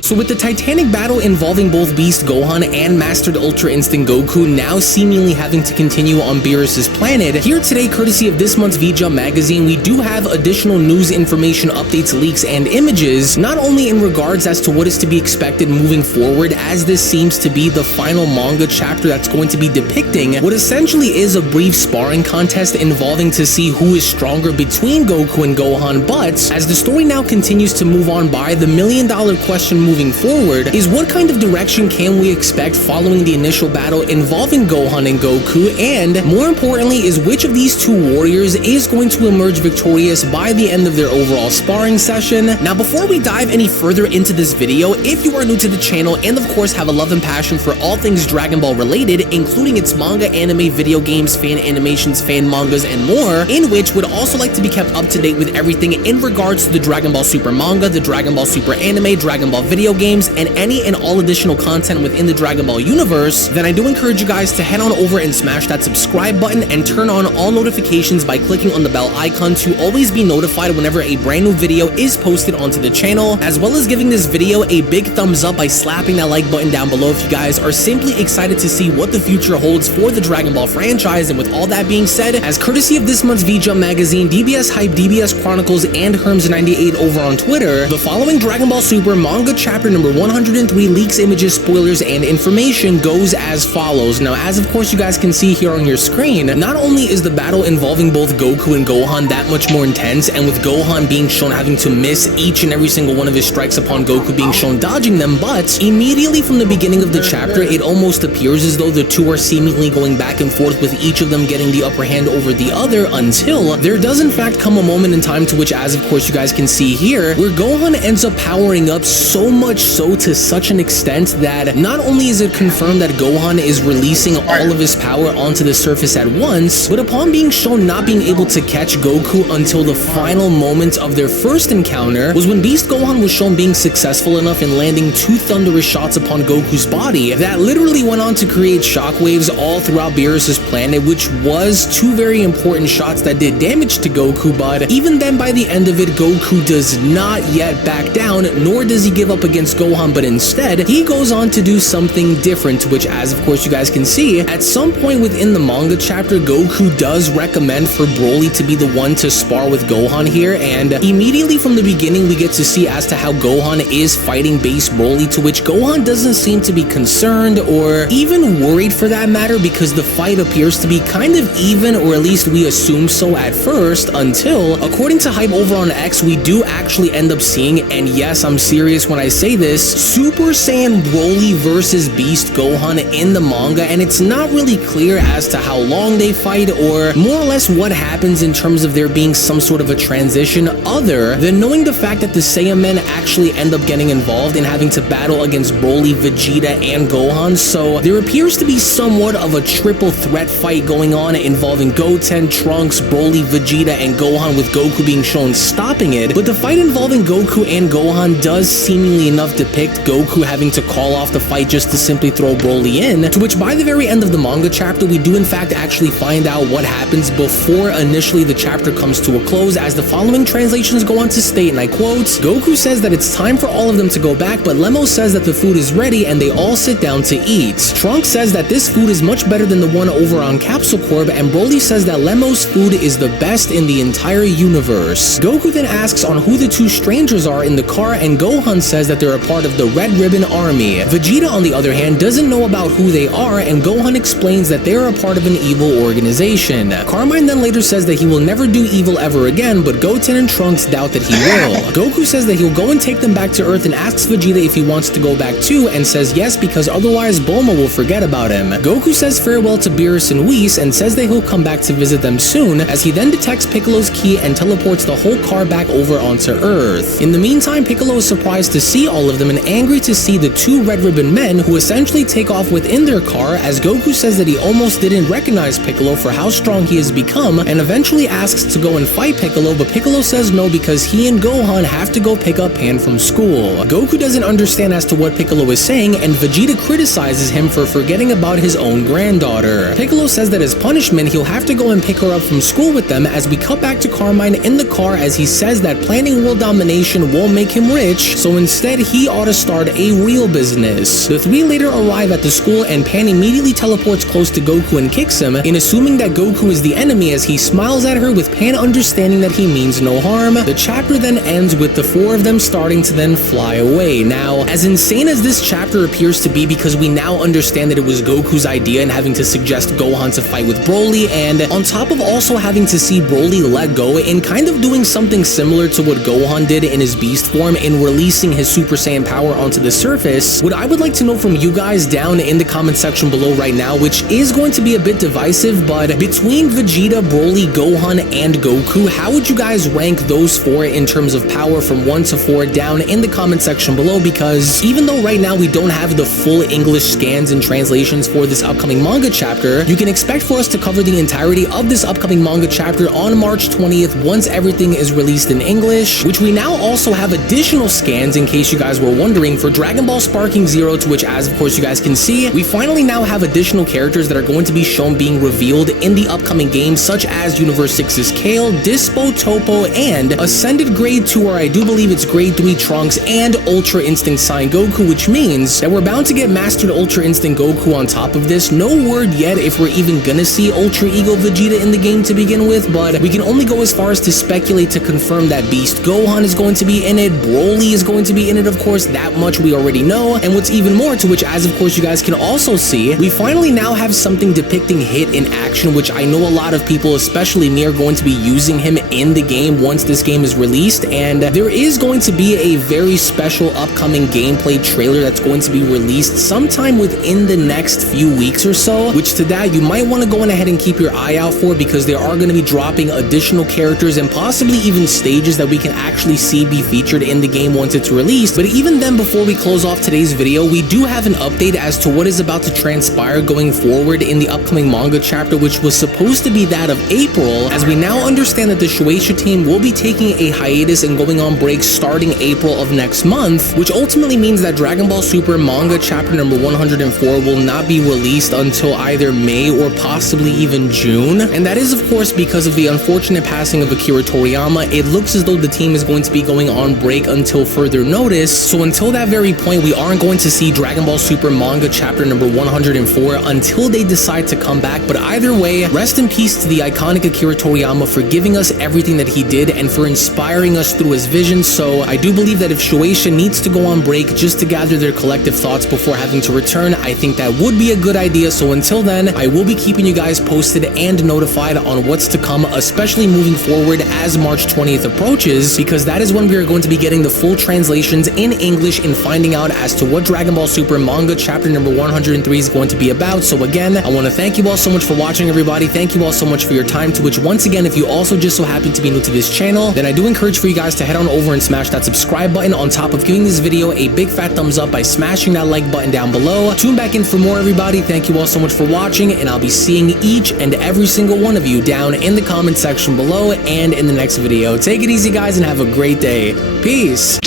So with the titanic battle involving both Beast Gohan and Mastered Ultra Instinct Goku now seemingly having to continue on Beerus's planet, here today, courtesy of this month's V-Jump magazine, we do have additional news, information, updates, leaks, and images, not only in regards as to what is to be expected moving forward, as this seems to be the final manga chapter that's going to be depicting what essentially is a brief sparring contest involving to see who is stronger between Goku and Gohan, but as the story now continues to move on by, the million-dollar question moving forward is what kind of direction can we expect following the initial battle involving Gohan and Goku, and more importantly is which of these two warriors is going to emerge victorious by the end of their overall sparring session. Now before we dive any further into this video, if you are new to the channel and of course have a love and passion for all things Dragon Ball related, including its manga, anime, video games, fan animations, fan mangas, and more, in which would also like to be kept up to date with everything in regards to the Dragon Ball Super manga, the Dragon Ball Super anime, Dragon Ball video games, and any and all additional content within the Dragon Ball universe, then I do encourage you guys to head on over and smash that subscribe button and turn on all notifications by clicking on the bell icon to always be notified whenever a brand new video is posted onto the channel, as well as giving this video a big thumbs up by slapping that like button down below if you guys are simply excited to see what the future holds for the Dragon Ball franchise. And with all that being said, as courtesy of this month's V-Jump magazine, DBS Hype, DBS Chronicles, and Herms98 over on Twitter, the following Dragon Ball Super manga chapter number 103 leaks, images, spoilers, and information goes as follows. Now, as of course you guys can see here on your screen, not only is the battle involving both Goku and Gohan that much more intense, and with Gohan being shown having to miss each and every single one of his strikes upon Goku being shown dodging them, but immediately from the beginning of the chapter, it almost appears as though the two are seemingly going back and forth with each of them getting the upper hand over the other, until there does in fact come a moment in time to which, as of course you guys can see here, where Gohan ends up powering up so much so to such an extent that not only is it confirmed that Gohan is releasing all of his power onto the surface at once, but upon being shown not being able to catch Goku until the final moments of their first encounter was when Beast Gohan was shown being successful enough in landing two thunderous shots upon Goku's body that literally went on to create shockwaves all throughout Beerus's planet, which was two very important shots that did damage to Goku. But even then, by the end of it, Goku does not yet back down, nor does he give up against Gohan, but instead he goes on to do something different, which, as of course you guys can see, at some point within the manga chapter, Goku does recommend for Broly to be the one to spar with Gohan here, and immediately from the beginning we get to see as to how Gohan is fighting base Broly, to which Gohan doesn't seem to be concerned or even worried for that matter, because the fight appears to be kind of even, or at least we assume so at first, until, according to Hype over on X, we do actually end up seeing, and yes, I'm serious when I say this, Super Saiyan Broly versus Beast Gohan in the manga, and it's not really clear as to how long they fight or more or less what happens in terms of there being some sort of a transition, other than knowing the fact that the Saiyan men actually end up getting involved in having to battle against Broly, Vegeta, and Gohan. So there appears to be somewhat of a triple threat fight going on involving Goten, Trunks, Broly, Vegeta, and Gohan, with Goku being shown stopping it. But the fight involving Goku and Gohan does seemingly enough depict Goku having to call off the fight just to simply throw Broly in, to which by the very end of the manga chapter we do in fact actually find out what happens before initially the chapter comes to a close, as the following translations go on to state, and I quote, Goku says that it's time for all of them to go back, but Lemo says that the food is ready and they all sit down to eat. Trunks says that this food is much better than the one over on Capsule Corp, and Broly says that Lemo's food is the best in the entire universe. Goku then asks on who the two strangers are in the car, and Gohan says that they're a part of the Red Ribbon Army. Vegeta, on the other hand, doesn't know about who they are, and Gohan explains that they're a part of an evil organization. Carmine then later says that he will never do evil ever again, but Goten and Trunks doubt that he will. Goku says that he'll go and take them back to Earth and asks Vegeta if he wants to go back too, and says yes because otherwise Bulma will forget about him. Goku says farewell to Beerus and Whis and says that he'll come back to visit them soon, as he then detects Piccolo's key and teleports the whole car back over onto Earth. In the meantime, Piccolo is surprised to see all of them and angry to see the two red ribbon men who essentially take off within their car, as Goku says that he almost didn't recognize Piccolo for how strong he has become, and eventually asks to go and fight Piccolo, but Piccolo says no because he and Gohan have to go pick up Pan from school. Goku doesn't understand as to what Piccolo is saying, and Vegeta criticizes him for forgetting about his own granddaughter. Piccolo says that as punishment, he'll have to go and pick her up from school with them, as we cut back to Carmine in the car as he says that planning world domination won't make him rich, so instead he ought to start a real business. The three later arrive at the school, and Pan immediately teleports close to Goku and kicks him, in assuming that Goku is the enemy, as he smiles at her with Pan understanding that he means no harm. The chapter then ends with the four of them starting to then fly away. Now, as insane as this chapter appears to be, because we now understand that it was Goku's idea and having to suggest Gohan to fight with Broly, and on top of also having to see Broly let go and kind of doing something similar to what Gohan did in his beast form in releasing his Super Saiyan power onto the surface, what I would like to know from you guys down in the comment section below right now, which is going to be a bit divisive, but between Vegeta, Broly, Gohan, and Goku, how would you guys rank those four in terms of power from 1 to 4 down in the comment section below? Because even though right now we don't have the full English scans and translations for this upcoming manga chapter, you can expect for us to cover the entirety of this upcoming manga chapter on March 20th once everything is released in English, which we now also have additional scans, in case you guys were wondering, for Dragon Ball Sparking Zero, to which, as of course you guys can see, we finally now have additional characters that are going to be shown being revealed in the upcoming game, such as Universe 6's Kale, Dispo, Topo, and Ascended Grade 2, or I do believe it's Grade 3 Trunks, and Ultra Instinct Sign Goku, which means that we're bound to get Mastered Ultra Instinct Goku on top of this. No word yet if we're even gonna see Ultra Ego Vegeta in the game to begin with, but we can only go as far as to speculate to confirm that Beast Gohan is going to be in it, Broly is going to be in it, of course, that much we already know, and what's even more, to which, as of course you guys can also see, we finally now have something depicting Hit in action, which I know a lot of people, especially me, are going to be using him in the game once this game is released, and there is going to be a very special upcoming gameplay trailer that's going to be released sometime within the next few weeks or so, which to that you might want to go on ahead and keep your eye out for, because they are going to be dropping additional characters and possibly even stages that we can actually see be featured in the game once it's released. But even then, before we close off today's video, we do have an update as to what is about to transpire going forward in the upcoming manga chapter, which was supposed to be that of April, as we now understand that the Shueisha team will be taking a hiatus and going on break starting April of next month, which ultimately means that Dragon Ball Super manga chapter number 104 will not be released until either May or possibly even June, and that is of course because of the unfortunate passing of Akira Toriyama. It looks as though the team is going to be going on break until further notice, so until that very point we aren't going to see Dragon Ball Super manga chapter number 104 until they decide to come back. But either way, rest in peace to the iconic Akira Toriyama for giving us everything that he did and for inspiring us through his vision. So I do believe that if Shueisha needs to go on break just to gather their collective thoughts before having to return, I think that would be a good idea. So until then, I will be keeping you guys posted and notified on what's to come, especially moving forward as March 20th approaches, because that is when we are going to be getting the full translations in English and finding out as to what Dragon Ball Super manga chapter number 103 is going to be about. So again, I want to thank you all so much for watching, everybody. Thank you all so much for your time, to which once again, if you also just so happen to be new to this channel, then I do encourage for you guys to head on over and smash that subscribe button, on top of giving this video a big fat thumbs up by smashing that like button down below. Tune back in for more, everybody. Thank you all so much for watching, and I'll be seeing each and every single one of you down in the comment section below and in the next video. Take it easy, guys, and have a great day. Peace.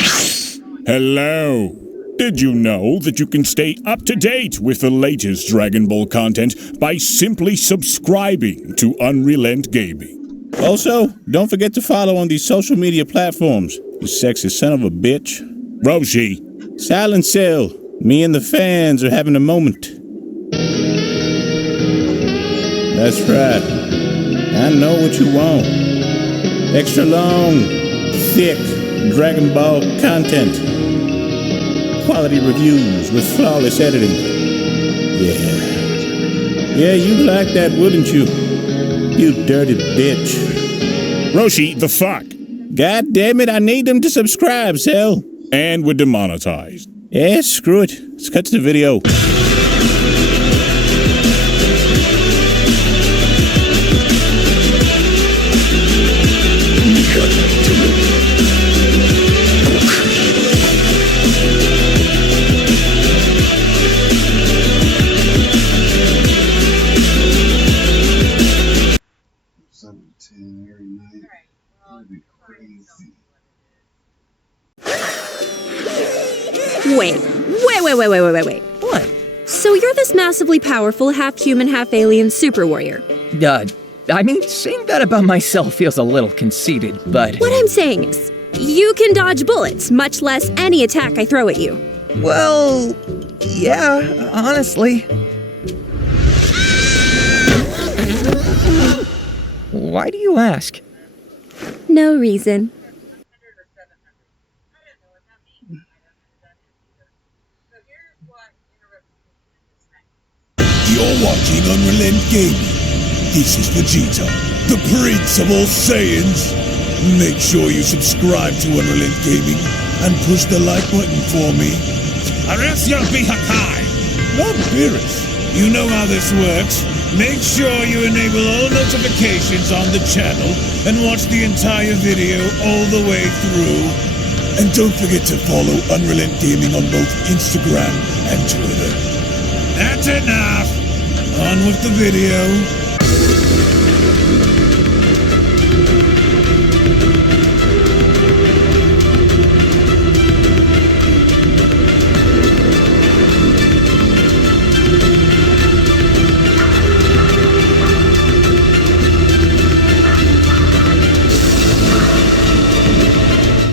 Hello. Did you know that you can stay up to date with the latest Dragon Ball content by simply subscribing to Unrelent Gaming? Also, don't forget to follow on these social media platforms, you sexy son of a bitch. Roshi. Silent Cell. Me and the fans are having a moment. That's right. I know what you want. Extra long, thick Dragon Ball content. Quality reviews with flawless editing. Yeah, you'd like that, wouldn't you? You dirty bitch. Roshi, the fuck? God damn it, I need them to subscribe, Cell. And we're demonetized. Yeah, screw it. Let's cut to the video. Cut to the Wait. What? So you're this massively powerful, half-human, half-alien super warrior. I mean, saying that about myself feels a little conceited, but... What I'm saying is, you can dodge bullets, much less any attack I throw at you. Well, yeah, honestly. Why do you ask? No reason. You're watching Unrelent Gaming. This is Vegeta, the Prince of all Saiyans. Make sure you subscribe to Unrelent Gaming and push the like button for me. Or else you'll be Hakai. Not Beerus. You know how this works. Make sure you enable all notifications on the channel and watch the entire video all the way through. And don't forget to follow Unrelent Gaming on both Instagram and Twitter. That's enough! On with the video.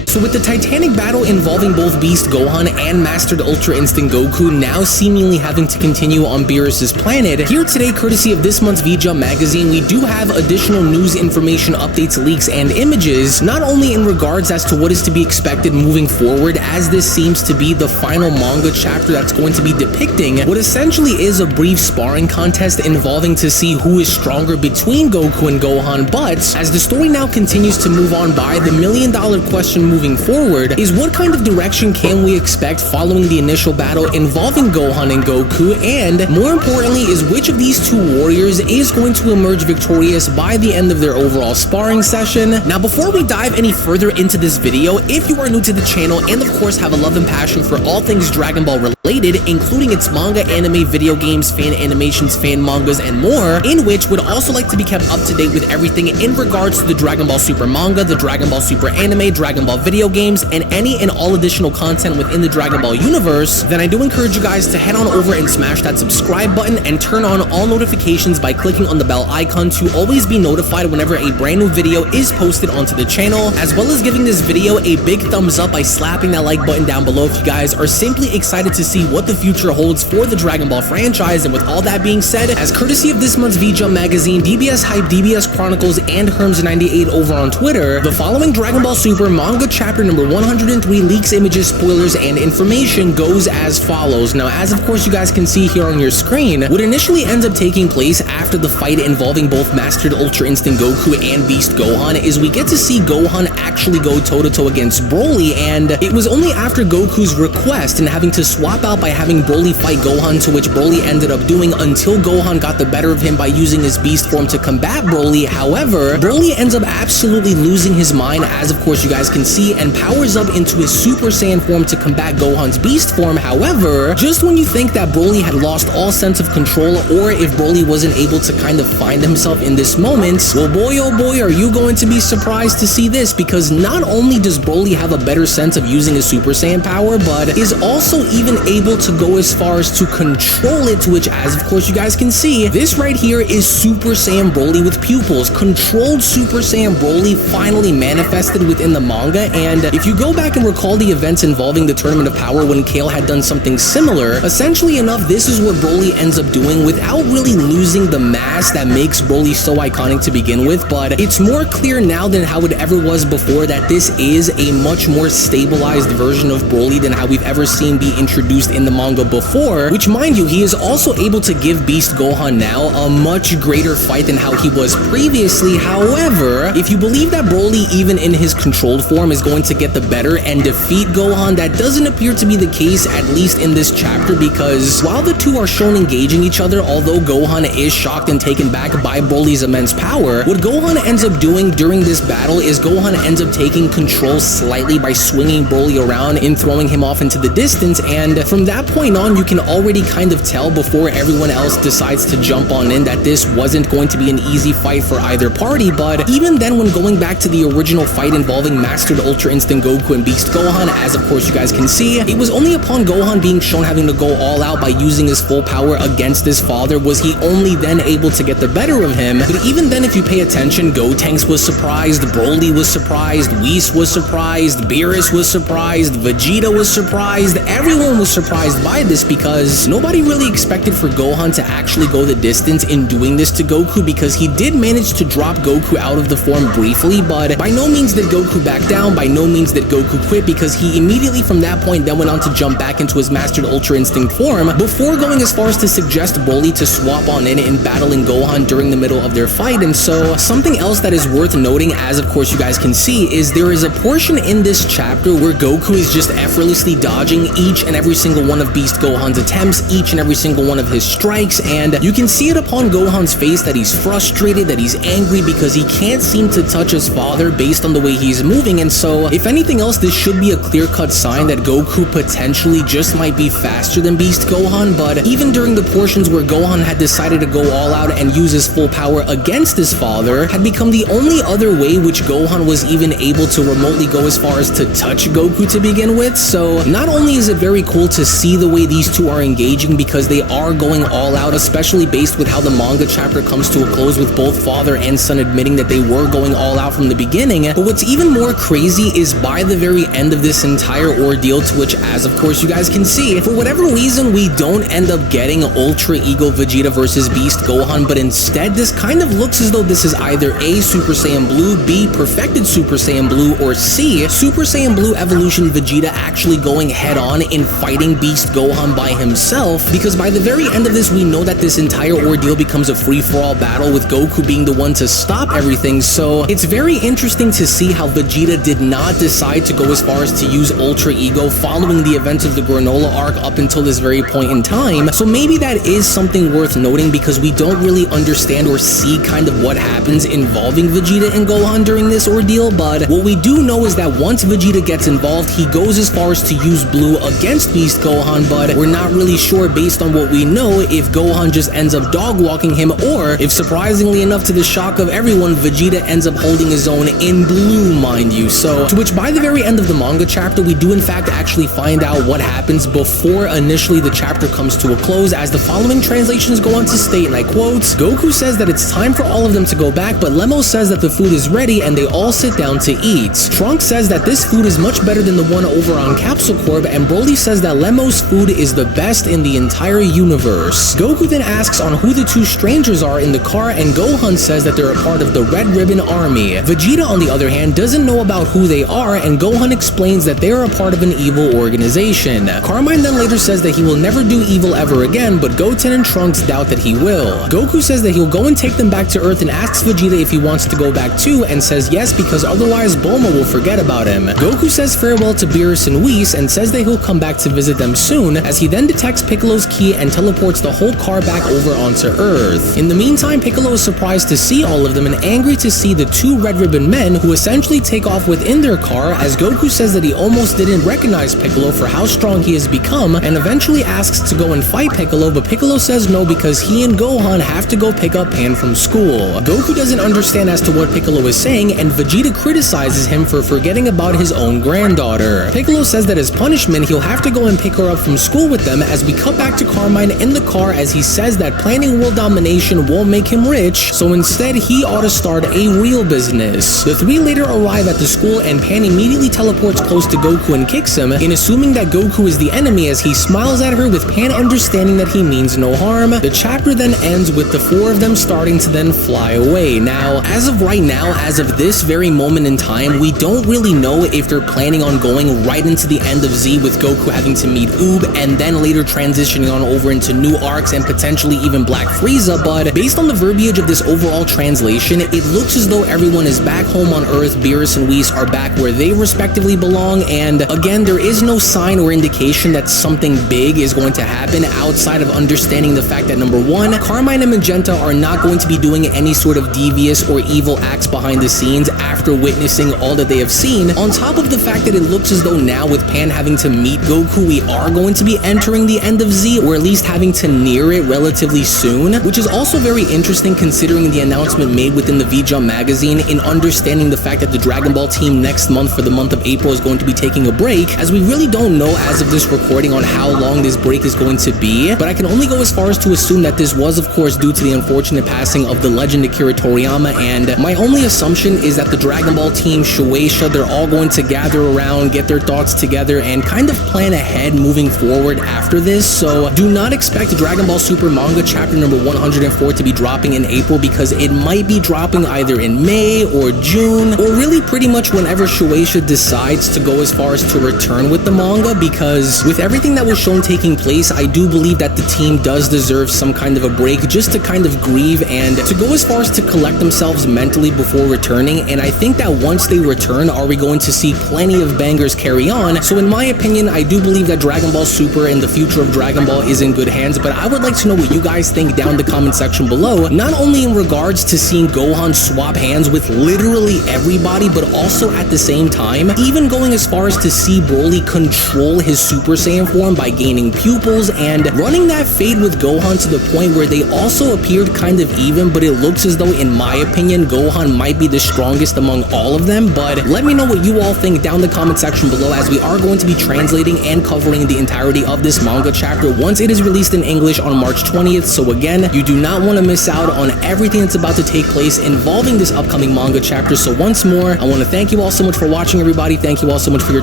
So with the titanic battle involving both Beast Gohan and Mastered Ultra Instinct Goku now seemingly having to continue on Beerus's planet, here today, courtesy of this month's V-Jump magazine, we do have additional news, information, updates, leaks, and images, not only in regards as to what is to be expected moving forward, as this seems to be the final manga chapter that's going to be depicting what essentially is a brief sparring contest involving to see who is stronger between Goku and Gohan, but as the story now continues to move on by, the million-dollar question moving forward is what kind of direction can we expect following the initial battle involving Gohan and Goku, and more importantly is which of these two warriors is going to emerge victorious by the end of their overall sparring session. Now before we dive any further into this video, if you are new to the channel and of course have a love and passion for all things Dragon Ball related, including its manga, anime, video games, fan animations, fan mangas, and more, in which would also like to be kept up to date with everything in regards to the Dragon Ball Super manga, the Dragon Ball Super anime, Dragon Ball video games, and any and all additional content within the Dragon Ball universe, then I do encourage you guys to head on over and smash that subscribe button and turn on all notifications by clicking on the bell icon to always be notified whenever a brand new video is posted onto the channel, as well as giving this video a big thumbs up by slapping that like button down below if you guys are simply excited to see what the future holds for the Dragon Ball franchise. And with all that being said, as courtesy of this month's V-Jump magazine, DBS Hype, DBS Chronicles, and Herms98 over on Twitter, the following Dragon Ball Super manga chapter number 103 leaks, images, spoilers, and information goes as follows. Now, as of course you guys can see here on your screen, what initially ends up taking place after the fight involving both Mastered Ultra Instinct Goku and Beast Gohan is we get to see Gohan actually go toe-to-toe against Broly, and it was only after Goku's request and having to swap out by having Broly fight Gohan, to which Broly ended up doing until Gohan got the better of him by using his beast form to combat Broly. However, Broly ends up absolutely losing his mind, as of course you guys can see, and powers up into his Super Saiyan form to combat Gohan's beast form. However, just when you think that Broly had lost all sense of control, or if Broly wasn't able to kind of find himself in this moment, well boy oh boy are you going to be surprised to see this, because not only does Broly have a better sense of using his Super Saiyan power, but is also even able to go as far as to control it, which as of course you guys can see, this right here is Super Saiyan Broly with pupils. Controlled Super Saiyan Broly finally manifested within the manga, and if you go back and recall the events involving the Tournament of Power when Kale had done something similar, essentially enough, this is what Broly ends up doing without really losing the mass that makes Broly so iconic to begin with. But it's more clear now than how it ever was before that this is a much more stabilized version of Broly than how we've ever seen be introduced in the manga before, which mind you, he is also able to give Beast Gohan now a much greater fight than how he was previously. However, if you believe that Broly, even in his controlled form, is going to get the better and defeat Gohan, that doesn't appear to be the case, at least in this chapter, because while the two are shown engaging each other, although Gohan is shocked and taken back by Broly's immense power, what Gohan ends up doing during this battle is Gohan ends up taking control slightly by swinging Broly around and throwing him off into the distance, and from that point on, you can already kind of tell before everyone else decides to jump on in that this wasn't going to be an easy fight for either party. But even then, when going back to the original fight involving Mastered Ultra Ultra Instinct Goku and Beast Gohan, as of course you guys can see. It was only upon Gohan being shown having to go all out by using his full power against his father was he only then able to get the better of him. But even then, if you pay attention, Gotenks was surprised, Broly was surprised, Whis was surprised, Beerus was surprised, Vegeta was surprised, everyone was surprised by this because nobody really expected for Gohan to actually go the distance in doing this to Goku, because he did manage to drop Goku out of the form briefly, but by no means did Goku back down, by no means did Goku quit, because he immediately from that point then went on to jump back into his Mastered Ultra Instinct form before going as far as to suggest Broly to swap on in battling Gohan during the middle of their fight. And so something else that is worth noting, as of course you guys can see, is there is a portion in this chapter where Goku is just effortlessly dodging each and every single one of Beast Gohan's attempts, each and every single one of his strikes, and you can see it upon Gohan's face that he's frustrated, that he's angry because he can't seem to touch his father based on the way he's moving. And so if anything else, this should be a clear-cut sign that Goku potentially just might be faster than Beast Gohan. But even during the portions where Gohan had decided to go all out and use his full power against his father, had become the only other way which Gohan was even able to remotely go as far as to touch Goku to begin with. So not only is it very cool to see the way these two are engaging, because they are going all out, especially based with how the manga chapter comes to a close with both father and son admitting that they were going all out from the beginning. But what's even more crazy is by the very end of this entire ordeal, to which, as of course you guys can see, for whatever reason we don't end up getting Ultra Ego Vegeta versus Beast Gohan, but instead this kind of looks as though this is either A, Super Saiyan Blue, B, Perfected Super Saiyan Blue, or C, Super Saiyan Blue Evolution Vegeta actually going head on in fighting Beast Gohan by himself, because by the very end of this we know that this entire ordeal becomes a free-for-all battle with Goku being the one to stop everything. So it's very interesting to see how Vegeta did not decide to go as far as to use Ultra Ego following the events of the Granola arc up until this very point in time. So maybe that is something worth noting, because we don't really understand or see kind of what happens involving Vegeta and Gohan during this ordeal. But what we do know is that once Vegeta gets involved, he goes as far as to use Blue against Beast Gohan, but we're not really sure based on what we know if Gohan just ends up dog walking him, or if, surprisingly enough to the shock of everyone, Vegeta ends up holding his own in blue, mind you. So to which by the very end of the manga chapter we do in fact actually find out what happens before initially the chapter comes to a close, as the following translations go on to state, and I quote, Goku says that it's time for all of them to go back, but Lemo says that the food is ready and they all sit down to eat. Trunks says that this food is much better than the one over on Capsule Corp, and Broly says that Lemo's food is the best in the entire universe. Goku then asks on who the two strangers are in the car, and Gohan says that they're a part of the Red Ribbon Army. Vegeta, on the other hand, doesn't know about who they are, and Gohan explains that they're a part of an evil organization. Carmine then later says that he will never do evil ever again, but Goten and Trunks doubt that he will. Goku says that he'll go and take them back to Earth and asks Vegeta if he wants to go back too, and says yes because otherwise Bulma will forget about him. Goku says farewell to Beerus and Whis and says that he'll come back to visit them soon, as he then detects Piccolo's key and teleports the whole car back over onto Earth. In the meantime, Piccolo is surprised to see all of them and angry to see the two Red Ribbon men, who essentially take off within their car, as Goku says that he almost didn't recognize Piccolo for how strong he has become, and eventually asks to go and fight Piccolo, but Piccolo says no because he and Gohan have to go pick up Pan from school. Goku doesn't understand as to what Piccolo is saying, and Vegeta criticizes him for forgetting about his own granddaughter. Piccolo says that as punishment he'll have to go and pick her up from school with them, as we cut back to Carmine in the car, as he says that planning world domination won't make him rich, so instead he ought to start a real business. The three later arrive at the school, and Pan immediately teleports close to Goku and kicks him, in assuming that Goku is the enemy, as he smiles at her, with Pan understanding that he means no harm. The chapter then ends with the four of them starting to then fly away. Now, as of right now, as of this very moment in time, we don't really know if they're planning on going right into the end of Z with Goku having to meet Oob, and then later transitioning on over into new arcs and potentially even Black Frieza, but based on the verbiage of this overall translation, it looks as though everyone is back home on Earth. Beerus and Whis are back where they respectively belong, and again, there is no sign or indication that something big is going to happen outside of understanding the fact that number one, Carmine and Magenta are not going to be doing any sort of devious or evil acts behind the scenes after witnessing all that they have seen, on top of the fact that it looks as though now with Pan having to meet Goku, we are going to be entering the end of Z, or at least having to near it relatively soon, which is also very interesting considering the announcement made within the V-Jump magazine in understanding the fact that the Dragon Ball Team Next next month for the month of April is going to be taking a break, as we really don't know as of this recording on how long this break is going to be, but I can only go as far as to assume that this was of course due to the unfortunate passing of the legend Akira Toriyama, and my only assumption is that the Dragon Ball team, Shueisha, they're all going to gather around, get their thoughts together, and kind of plan ahead moving forward after this. So do not expect Dragon Ball Super manga chapter number 104 to be dropping in April, because it might be dropping either in May or June, or really pretty much whenever Shueisha decides to go as far as to return with the manga, because with everything that was shown taking place, I do believe that the team does deserve some kind of a break just to kind of grieve and to go as far as to collect themselves mentally before returning. And I think that once they return, are we going to see plenty of bangers carry on? So in my opinion, I do believe that Dragon Ball Super and the future of Dragon Ball is in good hands, but I would like to know what you guys think down in the comment section below, not only in regards to seeing Gohan swap hands with literally everybody, but also at the same time, even going as far as to see Broly control his Super Saiyan form by gaining pupils and running that fade with Gohan to the point where they also appeared kind of even, but it looks as though, in my opinion, Gohan might be the strongest among all of them. But let me know what you all think down in the comment section below, as we are going to be translating and covering the entirety of this manga chapter once it is released in English on March 20th. So again, you do not want to miss out on everything that's about to take place involving this upcoming manga chapter. So once more, I want to thank you all so much for watching, everybody. Thank you all so much for your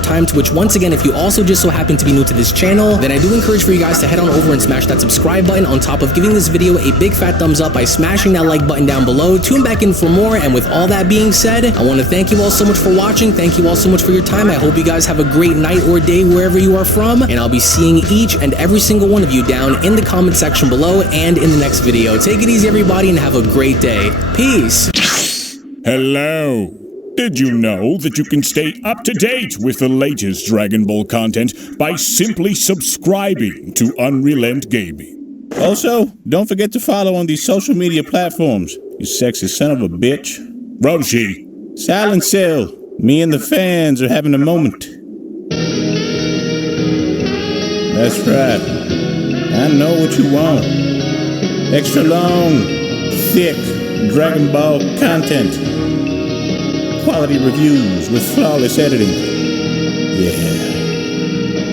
time, to which once again, if you also just so happen to be new to this channel, then I do encourage for you guys to head on over and smash that subscribe button, on top of giving this video a big fat thumbs up by smashing that like button down below. Tune back in for more, and with all that being said, I want to thank you all so much for watching. Thank you all so much for your time. I hope you guys have a great night or day wherever you are from, and I'll be seeing each and every single one of you down in the comment section below and in the next video. Take it easy, everybody, and have a great day. Peace. Hello. Did you know that you can stay up to date with the latest Dragon Ball content by simply subscribing to Unrelent Gaming? Also, don't forget to follow on these social media platforms, you sexy son of a bitch. Roshi. Silent Cell. Me and the fans are having a moment. That's right. I know what you want. Extra long, thick Dragon Ball content. Quality reviews with flawless editing.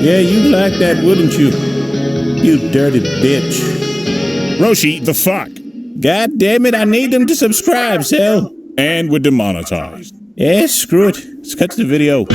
Yeah, you'd like that, wouldn't you? You dirty bitch. Roshi, the fuck? God damn it, I need them to subscribe, Cell. And we're demonetized. Yeah, screw it. Let's cut to the video.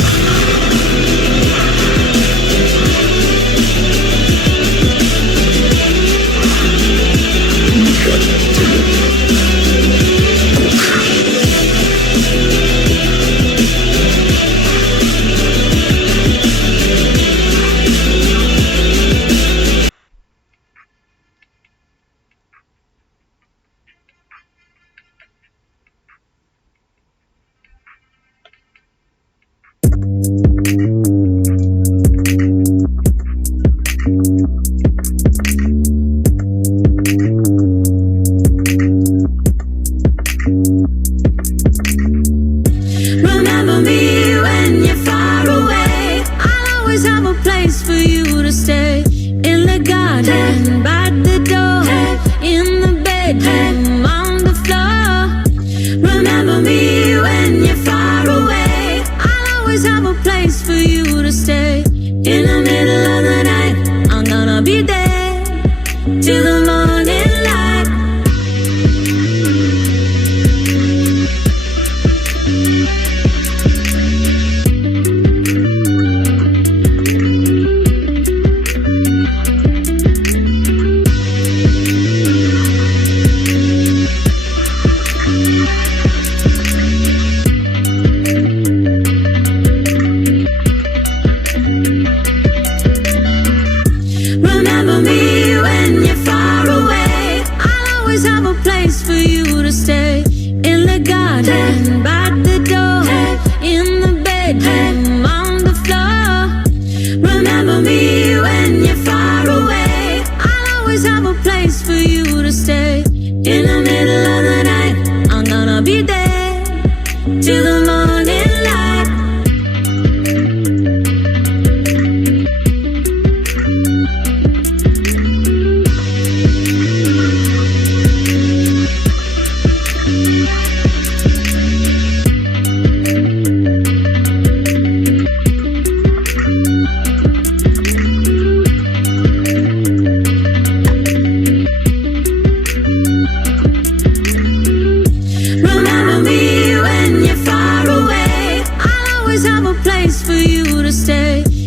Remember me when you're far away. I'll always have a place for you to stay. In the garden, by the door, in the bedroom, on the floor. Remember me when you're far away. I'll always have a place for you to stay. In the middle of the night, I'm gonna be there till the morning light. Remember me when you're far away. I'll always have a place for you to stay. In the garden, by the door, in the bedroom, on the floor. Remember me when you're far away. I'll always have a place for you to stay. In the middle of the night, I'm gonna be there till the morning light. have a place for you to stay.